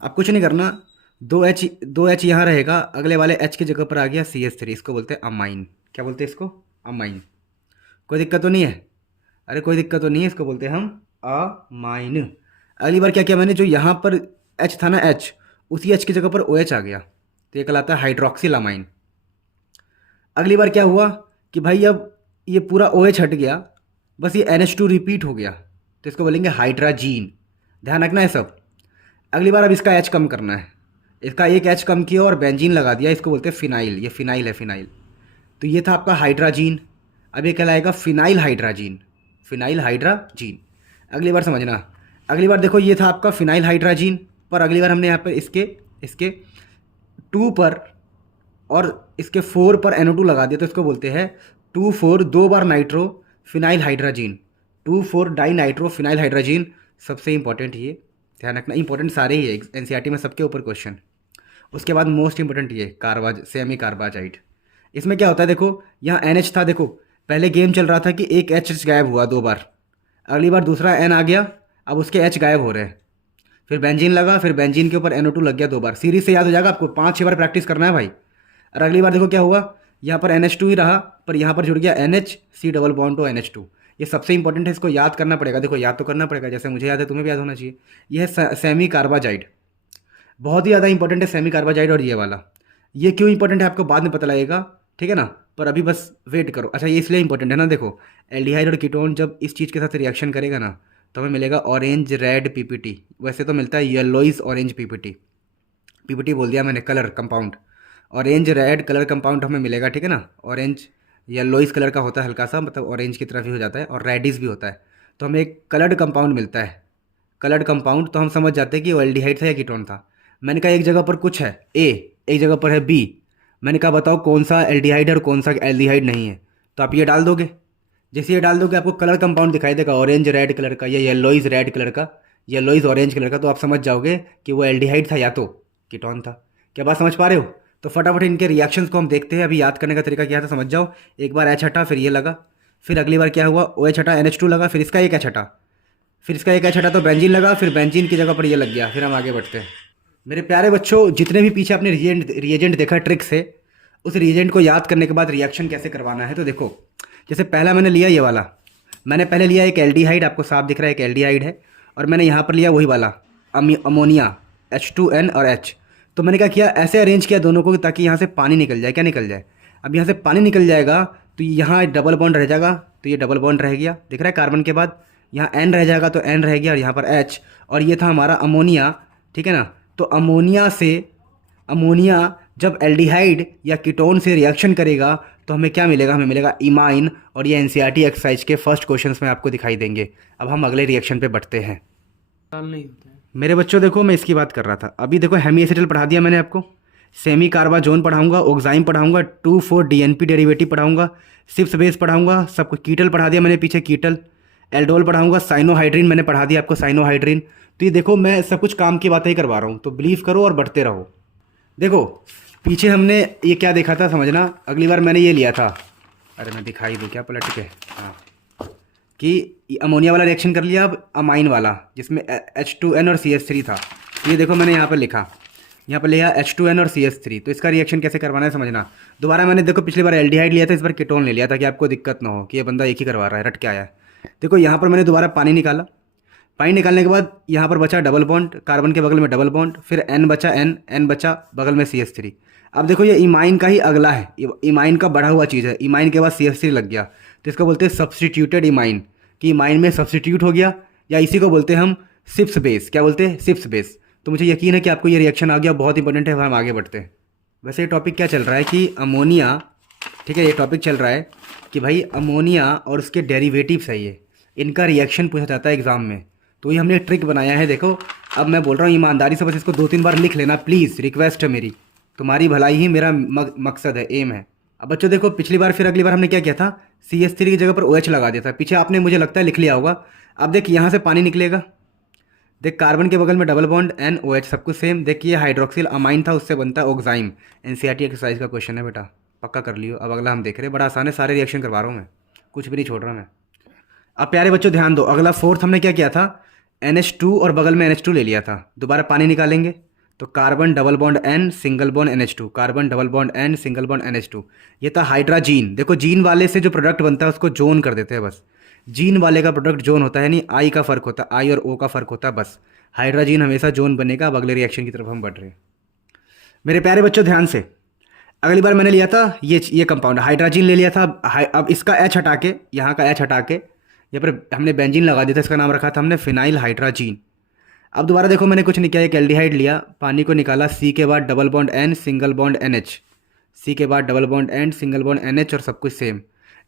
अब कुछ नहीं करना, 2H यहाँ रहेगा, अगले वाले H की जगह पर आ गया CH3, इसको बोलते हैं अमाइन। क्या बोलते हैं इसको? अमाइन। कोई दिक्कत तो नहीं है? अरे कोई दिक्कत तो नहीं है, इसको बोलते हैं हम अमाइन। अगली बार क्या किया मैंने, जो यहाँ पर H था ना H, उसी H की जगह पर OH आ गया, तो ये कहलाता है हाइड्रोक्सिल अमाइन। अगली बार क्या हुआ कि भाई अब ये पूरा OH हट गया, बस ये NH2 रिपीट हो गया, तो इसको बोलेंगे हाइड्राजीन। ध्यान रखना है सब। अगली बार अब इसका H कम करना है, इसका एक H कम किया और बेंजीन लगा दिया, इसको बोलते हैं फिनाइल। ये फिनाइल है, फिनाइल। तो ये था आपका हाइड्राजीन, अब ये कहलाएगा फिनाइल हाइड्राजीन, फिनाइल हाइड्राजीन। अगली बार समझना, अगली बार देखो ये था आपका फिनाइल हाइड्राजीन, पर अगली बार हमने यहाँ पर इसके 2 पर और इसके 4 पर NO2 लगा दिया, तो इसको बोलते हैं 2,4 2 बार nitro phenyl hydrazine, 2,4 die nitro phenyl hydrazine. सबसे इंपॉर्टेंट ये ध्यान रखना, इंपॉर्टेंट सारे ही है NCERT में सबके ऊपर क्वेश्चन। उसके बाद मोस्ट इंपॉर्टेंट ये सेमी कार्बाजाइड। इसमें क्या होता है, देखो यहाँ NH था, देखो पहले गेम चल रहा था कि एक H गायब हुआ 2 बार, अगली बार दूसरा N आ गया, अब उसके H गायब हो रहे हैं, फिर बेंजीन लगा, फिर बेंजीन के ऊपर NO2 लग गया 2 बार। सीरीज से याद हो जाएगा आपको, 5-6 बार प्रैक्टिस करना है भाई। और अगली बार देखो क्या हुआ, यहाँ पर NH2 ही रहा, पर यहाँ पर जुड़ गया NH, C double bond to NH2। ये सबसे इंपॉर्टेंट है, इसको याद करना पड़ेगा। देखो याद तो करना पड़ेगा, जैसे मुझे याद है तुम्हें भी याद होना चाहिए। यह है सेमी कार्बाजाइड, बहुत ही ज़्यादा इंपॉर्टेंट है सेमी कार्बाजाइड। और ये वाला, ये क्यों इंपॉर्टेंट है आपको बाद में पता लगेगा, ठीक है ना, पर अभी बस वेट करो। अच्छा ये इसलिए इंपॉर्टेंट है ना, देखो एल्डिहाइड और कीटोन जब इस चीज़ के साथ रिएक्शन करेगा ना, तो हमें मिलेगा ऑरेंज रेड PPT। वैसे तो मिलता है येलोइस ऑरेंज PPT बोल दिया मैंने, colour compound. Orange red colour compound हमें मिलेगा, ठीक है ना। ऑरेंज येलोइस कलर का होता है हल्का सा, मतलब ऑरेंज की तरफ ही हो जाता है, और रेडिश भी होता है, तो हमें एक कलर्ड कंपाउंड मिलता है। कलर्ड कंपाउंड तो हम समझ जाते हैं कि वो एल्डिहाइड था या कीटोन था। मैंने कहा एक जगह पर कुछ है A, एक जगह पर है B, मैंने कहा बताओ कौन सा एल्डिहाइड है और कौन सा एल्डिहाइड नहीं है, तो आप ये डाल दोगे। जैसे ये डाल दोगे आपको कलर कंपाउंड दिखाई देगा ऑरेंज रेड कलर का या येलोइस रेड कलर का, येलोइस ऑरेंज कलर का, तो आप समझ जाओगे कि वो एल्डिहाइड था या तो कीटोन था। क्या बात समझ पा रहे हो? तो फटाफट इनके रिएक्शंस को हम देखते हैं। अभी याद करने का तरीका क्या था समझ जाओ। एक बार H हटा, फिर ये लगा, फिर अगली बार क्या हुआ, OH हटा, NH2 लगा, फिर इसका एक H हटा, फिर इसका एक H हटा तो बेंजीन लगा, फिर बेंजीन की जगह पर ये लग गया। फिर हम आगे बढ़ते हैं। मेरे प्यारे बच्चों, जितने भी पीछे आपने रिएजेंट देखा ट्रिक से, उस रिएजेंट को याद करने के बाद रिएक्शन कैसे करवाना है। तो देखो जैसे पहला मैंने लिया ये वाला, मैंने पहले लिया एक एल्डिहाइड, आपको साफ दिख रहा है एक एल्डिहाइड है, और मैंने यहाँ पर लिया वही वाला अमोनिया H2N और H। तो मैंने क्या किया, ऐसे अरेंज किया दोनों को ताकि यहाँ से पानी निकल जाए। क्या निकल जाए? अब यहाँ से पानी निकल जाएगा तो यहाँ डबल बॉन्ड रह जाएगा, तो ये डबल बॉन्ड रह गया, दिख रहा है कार्बन के बाद। यहाँ N रह जाएगा तो N रह गया, और यहाँ पर H, और ये था हमारा अमोनिया, ठीक है ना। तो अमोनिया जब एल्डिहाइड या कीटोन से रिएक्शन करेगा तो हमें क्या मिलेगा, हमें मिलेगा इमाइन। और ये NCERT एक्सरसाइज के फर्स्ट क्वेश्चंस में आपको दिखाई देंगे। अब हम अगले रिएक्शन पे बढ़ते हैं। नहीं होता है मेरे बच्चों देखो मैं इसकी बात कर रहा था। अभी देखो हेमी एसिटल पढ़ा दिया मैंने आपको, सेमी कार्बाजोन पढ़ाऊंगा, ओग्जाइम पढ़ाऊंगा, 2,4-DNP डेरिवेटिव पढ़ाऊंगा, सिप्स बेस पढ़ाऊंगा, सबको कीटल पढ़ा दिया मैंने पीछे, कीटल, एल्डोल पढ़ाऊंगा, साइनोहाइड्रिन मैंने पढ़ा दिया आपको, साइनोहाइड्रिन। तो ये देखो मैं सब कुछ काम की बातें ही करवा रहा हूँ, तो बिलीव करो और बढ़ते रहो। देखो पीछे हमने ये क्या देखा था समझना, अगली बार मैंने ये लिया था, अरे मैं दिखाई दूँ क्या पलट के, हाँ, कि अमोनिया वाला रिएक्शन कर लिया, अब अमाइन वाला जिसमें H2N और CH3 था। तो ये देखो मैंने यहाँ पर लिखा, यहाँ पर लिया H2N और CH3, तो इसका रिएक्शन कैसे करवाना है समझना। दोबारा मैंने देखो पिछली बार एल्डिहाइड लिया था, इस बार कीटोन ले लिया था कि आपको दिक्कत ना हो कि ये बंदा एक ही करवा रहा है, रट के आया है। देखो यहाँ पर मैंने दोबारा पानी निकाला, पानी निकालने के बाद यहाँ पर बचा डबल बॉन्ड, कार्बन के बगल में डबल बॉन्ड, फिर N बचा, N बचा, बगल में CH3। अब देखो ये इमाइन का ही अगला है, इमाइन का बढ़ा हुआ चीज़ है, इमाइन के बाद CH3 लग गया, तो इसको बोलते हैं सब्सटीट्यूटेड इमाइन, कि इमाइन में सब्सटीट्यूट हो गया, या इसी को बोलते हैं हम सिप्स बेस। क्या बोलते हैं? Schiff's base. तो मुझे यकीन है कि आपको ये रिएक्शन आ गया, बहुत इंपॉर्टेंट है, हम आगे बढ़ते हैं। वैसे ये टॉपिक क्या चल रहा है कि अमोनिया, ठीक है, ये टॉपिक चल रहा है कि भाई अमोनिया और उसके डेरिवेटिव्स है ये, इनका रिएक्शन पूछा जाता है एग्जाम में। तो ये हमने ट्रिक बनाया है। देखो अब मैं बोल रहा हूँ ईमानदारी से, बस इसको 2-3 बार लिख लेना प्लीज़, रिक्वेस्ट है मेरी, तुम्हारी भलाई ही मेरा मकसद है, एम है। अब बच्चों देखो पिछली बार फिर अगली बार हमने क्या किया था, CH3 की जगह पर OH लगा दिया था, पीछे आपने मुझे लगता है लिख लिया होगा। अब देख यहाँ से पानी निकलेगा, देख कार्बन के बगल में डबल बॉन्ड NOH, सब कुछ सेम। देख ये हाइड्रोक्सिल अमाइन था, उससे बनता है ओग्जाइम। NCERT एक्सरसाइज का क्वेश्चन है बेटा, पक्का कर लियो। अब अगला हम देख रहे हैं, बड़ा आसान है, सारे रिएक्शन करवा रहा हूँ मैं, कुछ भी नहीं छोड़ रहा मैं। अब प्यारे बच्चों ध्यान दो, अगला फोर्थ हमने क्या किया था, NH2 और बगल में NH2 ले लिया था। दोबारा पानी निकालेंगे तो carbon double bond N single bond NH2, carbon double bond N single bond NH2। ये था हाइड्राजीन। देखो जीन वाले से जो प्रोडक्ट बनता है उसको जोन कर देते हैं बस, जीन वाले का प्रोडक्ट जोन होता है, नहीं आई का फर्क होता है, आई और ओ का फर्क होता है बस। हाइड्राजीन हमेशा जोन बनेगा। अब अगले रिएक्शन की तरफ हम बढ़ रहे हैं मेरे प्यारे बच्चों, ध्यान से। अगली बार मैंने लिया था ये कंपाउंड हाइड्राजीन ले लिया था। अब इसका H हटा के, यहाँ का H हटा के यहाँ पर हमने बेंजीन लगा दिया था, इसका नाम रखा था हमने फिनाइल हाइड्राजीन। अब दोबारा देखो मैंने कुछ नहीं किया, एक एल्डिहाइड लिया, पानी को निकाला, C के बाद double bond N single bond NH, C के बाद double bond N single bond NH, और सब कुछ सेम।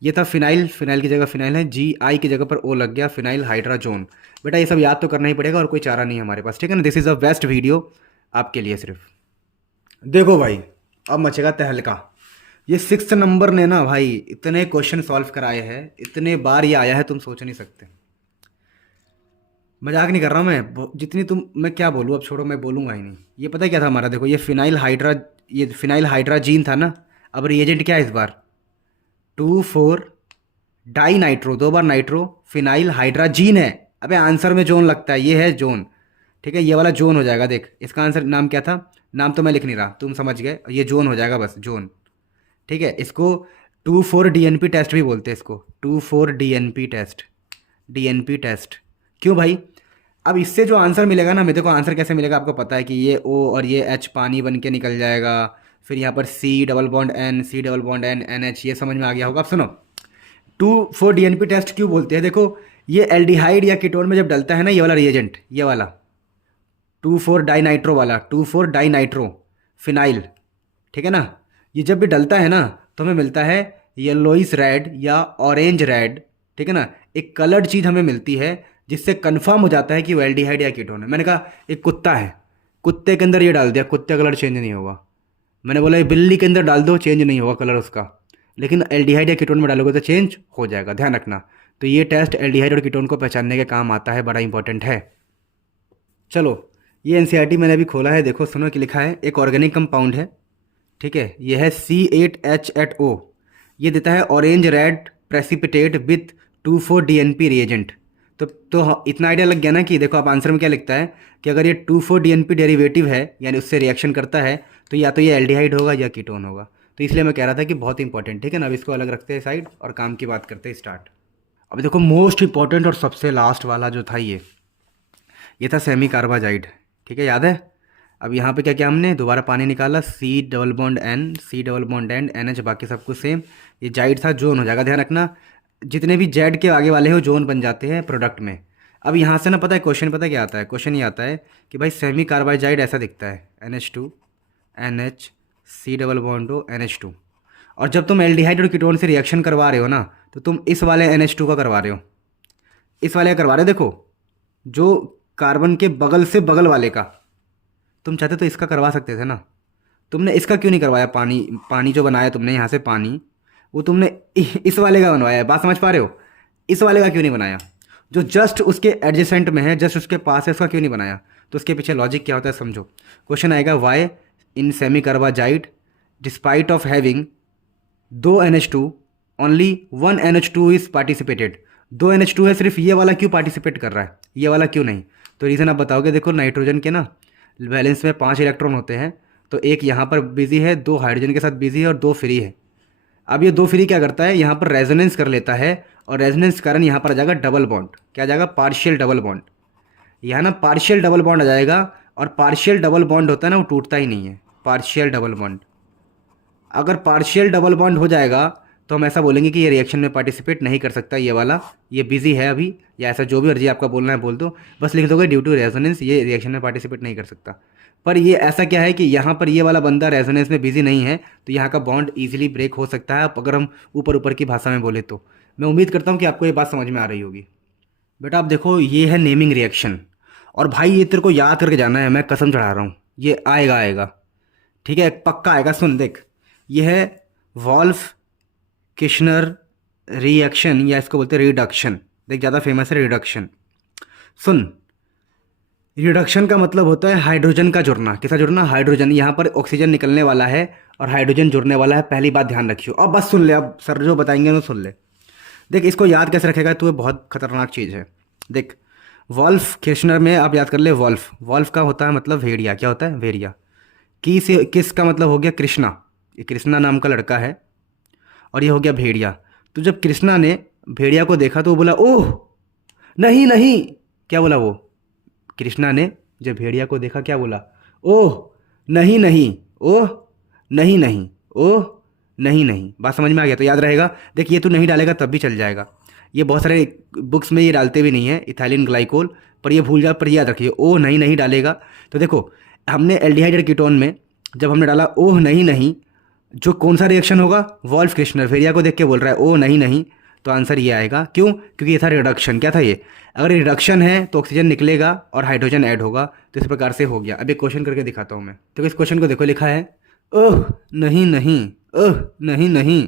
ये था फिनाइल, फिनाइल की जगह फिनाइल है, GI की जगह पर O लग गया, फिनाइल हाइड्राजोन। बेटा ये सब याद तो करना ही पड़ेगा और कोई चारा नहीं है हमारे पास, ठीक है ना। This is a best video आपके लिए सिर्फ। देखो भाई अब मचेगा तहलका। ये 6th नंबर ने ना भाई इतने क्वेश्चन सॉल्व कराए हैं, इतने बार ये आया है, तुम सोच नहीं सकते। मजाक नहीं कर रहा हूँ मैं, जितनी तुम, मैं क्या बोलूँ, अब छोड़ो, मैं बोलूँगा ही नहीं। ये पता है क्या था हमारा, देखो ये फिनाइल हाइड्राजीन था ना। अब रिएजेंट क्या है इस बार, 2,4-डाई नाइट्रो, 2 बार नाइट्रो, फिनाइल हाइड्राजीन है। अबे आंसर में जोन लगता है, ये है जोन, ठीक है, ये वाला जोन हो जाएगा। देख इसका आंसर नाम क्या था, नाम तो मैं लिख नहीं रहा, तुम समझ गए, ये जोन हो जाएगा बस, जोन, ठीक है। इसको 2,4-DNP टेस्ट भी बोलते हैं, इसको 2,4-DNP टेस्ट, DNP टेस्ट। क्यों भाई, अब इससे जो आंसर मिलेगा ना, मेरे को आंसर कैसे मिलेगा आपको पता है कि ये O और ये H पानी बन के निकल जाएगा, फिर यहाँ पर C double bond N, C double bond N, NH, ये समझ में आ गया होगा। अब सुनो 2,4-DNP टेस्ट क्यों बोलते हैं, देखो ये एल्डिहाइड या कीटोन में जब डलता है ना, ये वाला रिएजेंट, ये वाला 2,4-डाई नाइट्रो वाला, 2,4-डाई नाइट्रो फिनाइल, ठीक है ना, ये जब भी डलता है ना तो हमें मिलता है येलोइस रेड या ऑरेंज रेड, ठीक है ना, एक कलर्ड चीज़ हमें मिलती है जिससे कंफर्म हो जाता है कि वो एल्डिहाइड या कीटोन है। मैंने कहा एक कुत्ता है, कुत्ते के अंदर ये डाल दिया, कुत्ते का कलर चेंज नहीं होगा। मैंने बोला ये बिल्ली के अंदर डाल दो, चेंज नहीं होगा कलर उसका, लेकिन एल्डिहाइड या कीटोन में डालोगे तो चेंज हो जाएगा, ध्यान रखना। तो ये टेस्ट एल्डिहाइड और कीटोन को पहचानने के काम आता है, बड़ा इंपॉर्टेंट है। चलो ये NCERT मैंने अभी खोला है, देखो सुनो कि लिखा है, एक ऑर्गेनिक कंपाउंड है, ठीक है, ये है C8H8O, ये देता है orange red precipitate with 2,4-DNP reagent. तो इतना आइडिया लग गया ना कि देखो आप आंसर में क्या लिखता है कि अगर ये 2,4-DNP डेरिवेटिव है, यानी उससे रिएक्शन करता है, तो या तो ये एल्डिहाइड होगा या कीटोन होगा। तो इसलिए मैं कह रहा था कि बहुत इंपॉर्टेंट, ठीक है ना। अब इसको अलग रखते हैं साइड और काम की बात करते हैं स्टार्ट। अब देखो मोस्ट इंपॉर्टेंट और सबसे लास्ट वाला जो था ये था सेमी कार्बाजाइड, ठीक है, याद है। अब यहाँ पे क्या किया हमने, दोबारा पानी निकाला, C double bond N, C double bond N, NH, बाकी सब कुछ सेम। ये जाइड था, जोन हो जाएगा, ध्यान रखना, जितने भी जेड के आगे वाले हो जोन बन जाते हैं प्रोडक्ट में। अब यहाँ से ना पता है क्वेश्चन, पता है क्या आता है, क्वेश्चन ये आता है कि भाई सेमी कार्बाजाइड ऐसा दिखता है, NH2 NH C double bond O NH2, और जब तुम एल्डिहाइड और कीटोन से रिएक्शन करवा रहे हो ना, तो तुम इस वाले NH2 का करवा रहे हो, इस वाले का करवा रहे हो। देखो जो कार्बन के बगल से बगल वाले का, तुम चाहते तो इसका करवा सकते थे ना, तुमने इसका क्यों नहीं करवाया? पानी पानी जो बनाया तुमने यहाँ से पानी, वो तुमने इस वाले का बनवाया है। बात समझ पा रहे हो? इस वाले का क्यों नहीं बनाया? जो जस्ट उसके एडजेसेंट में है, जस्ट उसके पास है, उसका क्यों नहीं बनाया? तो उसके पीछे लॉजिक क्या होता है समझो। क्वेश्चन आएगा why in semicarbazide despite of having 2 NH2 only 1 NH2 is participated. 2 NH2 है, सिर्फ ये वाला क्यों पार्टिसिपेट कर रहा है, ये वाला क्यों नहीं? तो रीज़न आप बताओगे। देखो नाइट्रोजन के ना बैलेंस में 5 इलेक्ट्रॉन होते हैं, तो एक यहाँ पर बिजी है, 2 हाइड्रोजन के साथ बिजी है और 2 फ्री है। अब ये 2 फ्री क्या करता है, यहाँ पर रेजोनेंस कर लेता है और रेजोनेंस के कारण यहाँ पर आ जाएगा डबल बॉन्ड। क्या आ जाएगा? Partial double bond. यहाँ ना पार्शियल डबल बॉन्ड आ जाएगा, और पार्शियल डबल बॉन्ड होता है ना वो टूटता ही नहीं है। पार्शियल डबल बॉन्ड, अगर पार्शियल डबल बॉन्ड हो जाएगा तो हम ऐसा बोलेंगे कि ये रिएक्शन में पार्टिसिपेट नहीं कर सकता, ये वाला, ये बिजी है अभी, या ऐसा जो भी अर्जी आपका बोलना है बोल दो, बस लिख दोगे ड्यू टू रेजोनेंस ये रिएक्शन में पार्टिसिपेट नहीं कर सकता। पर ये ऐसा क्या है कि यहाँ पर ये वाला बंदा रेजोनेंस में बिजी नहीं है, तो यहाँ का बॉन्ड ईजिली ब्रेक हो सकता है, अगर हम ऊपर ऊपर की भाषा में बोले तो। मैं उम्मीद करता हूँ कि आपको ये बात समझ में आ रही होगी। बेटा आप देखो, ये है नेमिंग रिएक्शन, और भाई ये तेरे को याद करके जाना है, मैं कसम चढ़ा रहा हूँ, ये आएगा आएगा, ठीक है, पक्का आएगा। सुन देख, ये है वॉल्फ किश्नर रिएक्शन, या इसको बोलते हैं रिडक्शन। देख ज़्यादा फेमस है रिडक्शन। सुन, रिडक्शन का मतलब होता है हाइड्रोजन का जुड़ना। किसका जुड़ना? हाइड्रोजन। यहाँ पर ऑक्सीजन निकलने वाला है और हाइड्रोजन जुड़ने वाला है, पहली बात ध्यान रखियो। अब बस सुन ले, अब सर जो बताएंगे ना सुन ले। देख इसको याद कैसे रखेगा तो, ये बहुत खतरनाक चीज़ है। देख वॉल्फ किश्नर में आप याद कर ले, वॉल्फ, वॉल्फ का होता है मतलब भेड़िया। क्या होता है? भेड़िया। की से किस का मतलब हो गया? कृष्णा। ये कृष्णा नाम का लड़का है, और ये हो गया भेड़िया। तो जब कृष्णा ने भेड़िया को देखा तो वो बोला ओह नहीं नहीं। क्या बोला वो? कृष्णा ने जब भेड़िया को देखा क्या बोला? ओह नहीं नहीं, ओह नहीं नहीं, ओह नहीं नहीं। बात समझ में आ गया? तो याद रहेगा। देख ये तू नहीं डालेगा तब भी चल जाएगा, ये बहुत सारे बुक्स में ये डालते भी नहीं है इथाइलिन ग्लाइकोल, पर ये भूल जा, पर याद रखिए ओह नहीं नहीं डालेगा। तो देखो हमने एल्डिहाइड और कीटोन में जब हमने डाला ओह नहीं नहीं, जो कौन सा रिएक्शन होगा? वॉल्फ किश्नर भेड़िया को देख के बोल रहा है ओ नहीं नहीं, तो आंसर ये आएगा। क्यों? क्योंकि ये था रिडक्शन। क्या था ये? अगर रिडक्शन है तो ऑक्सीजन निकलेगा और हाइड्रोजन ऐड होगा, तो इस प्रकार से हो गया। अब एक क्वेश्चन करके दिखाता हूँ मैं। तो इस क्वेश्चन को देखो, लिखा है ओह नहीं नहीं, ओह नहीं नहीं,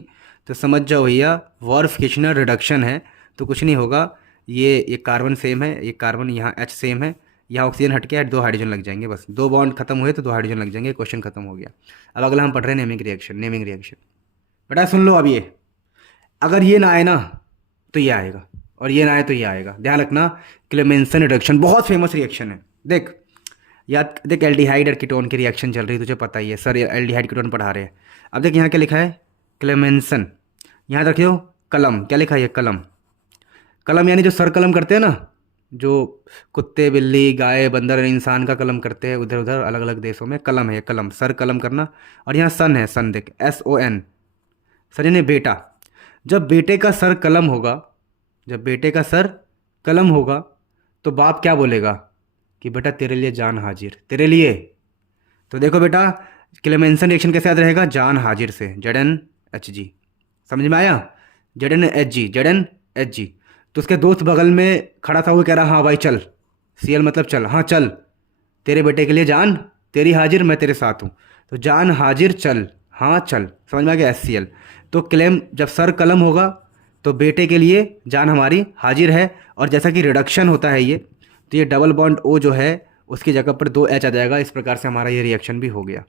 तो समझ जाओ भैया वॉल्फ किश्नर रिडक्शन है। तो कुछ नहीं होगा, ये कार्बन सेम है, ये कार्बन यहाँ H सेम है, यहाँ ऑक्सीजन हट के 2 हाइड्रोजन लग जाएंगे, बस 2 बॉन्ड खत्म हुए तो 2 हाइड्रोजन लग जाएंगे, क्वेश्चन खत्म हो गया। अब अगला हम पढ़ रहे हैं नेमिंग रिएक्शन। नेमिंग रिएक्शन बेटा सुन लो, अब ये अगर ये ना आए ना तो ये आएगा, और ये ना आए तो ये आएगा, ध्यान रखना। क्लेमेंसन रिडक्शन बहुत फेमस रिएक्शन है। देख याद, देख एल्डिहाइड और कीटोन की रिएक्शन चल रही है, तुझे पता ही है, सर एल्डिहाइड कीटोन पढ़ा रहे हैं। अब देख यहाँ क्या लिखा है? क्लेमेंसन। यहाँ रखियो कलम। क्या लिखा है? कलम। कलम यानी जो सर कलम करते हैं ना, जो कुत्ते बिल्ली गाय बंदर इंसान का कलम करते हैं उधर उधर अलग अलग देशों में, कलम है कलम, सर कलम करना। और यहाँ सन है, सन देख SON, सर यानी बेटा। जब बेटे का सर कलम होगा, जब बेटे का सर कलम होगा तो बाप क्या बोलेगा कि बेटा तेरे लिए जान हाजिर, तेरे लिए। तो देखो बेटा क्लेमेंसन रिएक्शन कैसे याद रहेगा? जान हाजिर से, ZnHg। समझ में आया? ZnHg, ZnHg। तो उसके दोस्त बगल में खड़ा था, वो कह रहा हाँ भाई चल, Cl मतलब चल, हाँ चल, तेरे बेटे के लिए जान तेरी हाजिर, मैं तेरे साथ हूँ। तो जान हाजिर चल, हाँ चल, समझ में आ गया? HCl। तो क्लेम जब सर कलम होगा तो बेटे के लिए जान हमारी हाजिर है, और जैसा कि रिडक्शन होता है ये, तो ये डबल बॉन्ड O जो है उसकी जगह पर 2 H आ जाएगा। इस प्रकार से हमारा ये रिएक्शन भी हो गया।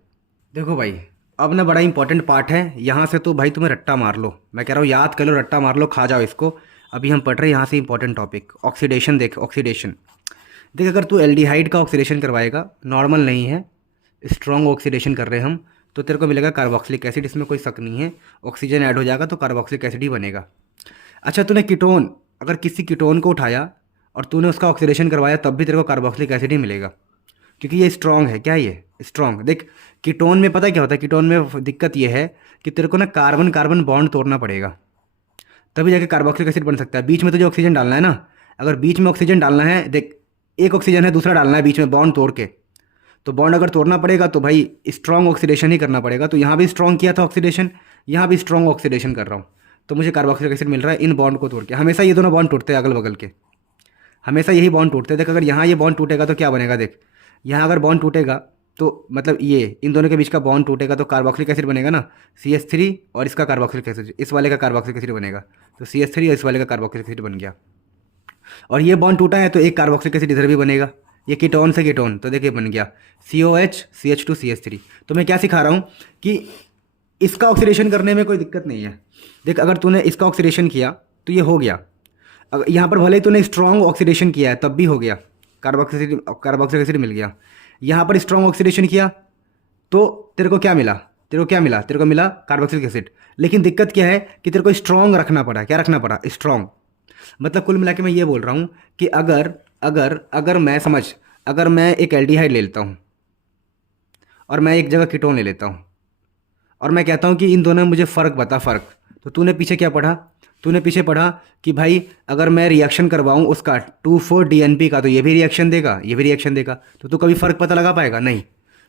देखो भाई अब ना बड़ा इंपॉर्टेंट पार्ट है, यहाँ से तो भाई तुम्हें रट्टा मार लो, मैं कह रहा हूँ याद कर लो, रट्टा मार लो, खा जाओ इसको। अभी हम पढ़ रहे हैं यहाँ से इंपॉर्टेंट टॉपिक ऑक्सीडेशन। देख ऑक्सीडेशन, देख अगर तू एल्डिहाइड का ऑक्सीडेशन करवाएगा, नॉर्मल नहीं है, स्ट्रॉन्ग ऑक्सीडेशन कर रहे हैं हम, तो तेरे को मिलेगा कार्बोक्सिलिक एसिड, इसमें कोई शक नहीं है। ऑक्सीजन ऐड हो जाएगा तो कार्बोक्सिलिक एसिड ही बनेगा। अच्छा तूने कीटोन, अगर किसी कीटोन को उठाया और तूने उसका ऑक्सीडेशन करवाया तब भी तेरे को कार्बोक्सिलिक एसिड ही मिलेगा, क्योंकि ये स्ट्रॉन्ग है। क्या ये स्ट्रॉन्ग? देख कीटोन में पता है क्या होता है? कीटोन में दिक्कत ये है कि तेरे को ना कार्बन कार्बन बॉन्ड तोड़ना पड़ेगा, तभी जाके कार्बोक्सिलिक एसिड बन सकता है। बीच में तुझे ऑक्सीजन डालना है ना, अगर बीच में ऑक्सीजन डालना है, देख एक ऑक्सीजन है दूसरा डालना है बीच में बॉन्ड तोड़ के, तो बॉन्ड अगर तोड़ना पड़ेगा तो भाई स्ट्रॉन्ग ऑक्सीडेशन ही करना पड़ेगा। तो यहाँ भी स्ट्रॉन्ग किया था ऑक्सीडेशन, यहाँ भी स्ट्रॉन्ग ऑक्सीडेशन कर रहा हूँ, तो मुझे कार्बोक्सिलिक एसिड मिल रहा है इन बॉन्ड को तोड़ के। हमेशा ये दोनों बॉन्ड टूटते हैं अगल बगल के, हमेशा यही बॉन्ड टूटते हैं। देख अगर यहाँ ये बॉन्ड टूटेगा तो क्या बनेगा? देख यहाँ अगर बॉन्ड टूटेगा तो मतलब ये इन दोनों के बीच का बॉन्ड टूटेगा तो कार्बोक्सिलिक एसिड बनेगा ना, CH3 और इसका कार्बोक्सिलिक एसिड, इस वाले का कार्बोक्सिलिक एसिड बनेगा, तो CH3 और इस वाले का कार्बोक्सिलिक एसिड बन गया। और ये बॉन्ड टूटा है तो एक कार्बोक्सिलिक एसिड इधर भी बनेगा, ये कीटोन से कीटोन, तो देखिए बन गया COH CH2 CH3। तो मैं क्या सिखा रहा हूँ कि इसका ऑक्सीडेशन करने में कोई दिक्कत नहीं है। देख अगर तूने इसका ऑक्सीडेशन किया तो ये हो गया, अगर यहाँ पर भले ही तूने स्ट्रॉन्ग ऑक्सीडेशन किया है तब भी हो गया, कार्बोक्सिलिक एसिड मिल गया। यहाँ पर स्ट्रॉन्ग ऑक्सीडेशन किया तो तेरे को क्या मिला, तेरे को मिला कार्बोक्सिलिक एसिड। लेकिन दिक्कत क्या है कि तेरे को स्ट्रॉन्ग रखना पड़ा, क्या रखना पड़ा, स्ट्रॉन्ग। मतलब कुल मिला के मैं ये बोल रहा हूँ कि अगर अगर अगर मैं समझ, अगर मैं एक एल्डिहाइड ले लेता हूँ और मैं एक जगह कीटोन ले लेता हूँ और मैं कहता हूँ कि इन दोनों में मुझे फ़र्क बता, फ़र्क। तो तूने पीछे क्या पढ़ा, तूने पीछे पढ़ा कि भाई अगर मैं रिएक्शन करवाऊँ उसका 2,4-DNP का तो ये भी रिएक्शन देगा, ये भी रिएक्शन देगा, तो तू कभी फ़र्क पता लगा पाएगा नहीं।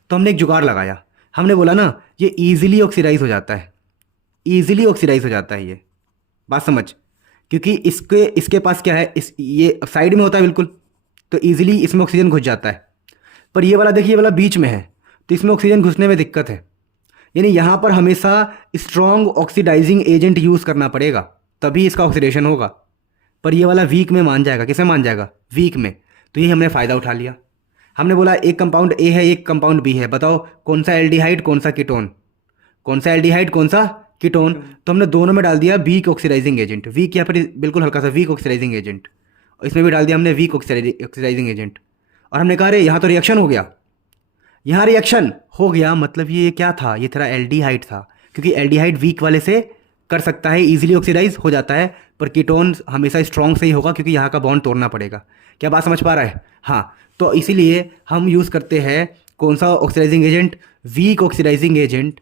तो हमने एक जुगाड़ लगाया, हमने बोला ना ये ईजिली ऑक्सीडाइज हो जाता है, ईजिली ऑक्सीडाइज हो जाता है ये, बात समझ। क्योंकि इसके पास क्या है, ये साइड में होता है बिल्कुल, तो ईजिली इसमें ऑक्सीजन घुस जाता है। पर ये वाला देखिए, ये वाला बीच में है तो इसमें ऑक्सीजन घुसने में दिक्कत है। यानी यहाँ पर हमेशा स्ट्रॉन्ग ऑक्सीडाइजिंग एजेंट यूज़ करना पड़ेगा तभी इसका ऑक्सीडेशन होगा। पर ये वाला वीक में मान जाएगा, किसे मान जाएगा, वीक में। तो ये हमने फ़ायदा उठा लिया, हमने बोला एक कंपाउंड ए है एक कंपाउंड बी है, बताओ कौन सा एल्डिहाइड कौन सा कीटोन, कौन सा एल्डिहाइड कौन सा कीटोन। तो हमने दोनों में डाल दिया वीक ऑक्सीडाइजिंग एजेंट, वीक यहाँ पर बिल्कुल हल्का सा वीक ऑक्सीडाइजिंग एजेंट, और इसमें भी डाल दिया हमने वीक ऑक्सीडाइजिंग एजेंट। और हमने कहा अरे यहाँ तो रिएक्शन हो गया, यहाँ रिएक्शन हो गया, मतलब ये क्या था, ये तेरा एल्डिहाइड था। क्योंकि एल्डिहाइड वीक वाले से कर सकता है, इजीली ऑक्सीडाइज हो जाता है, पर कीटोन हमेशा स्ट्रॉन्ग से ही होगा क्योंकि यहाँ का बॉन्ड तोड़ना पड़ेगा। क्या बात समझ पा रहा है? हाँ, तो इसीलिए हम यूज़ करते हैं कौन सा oxidising agent, weak oxidising agent,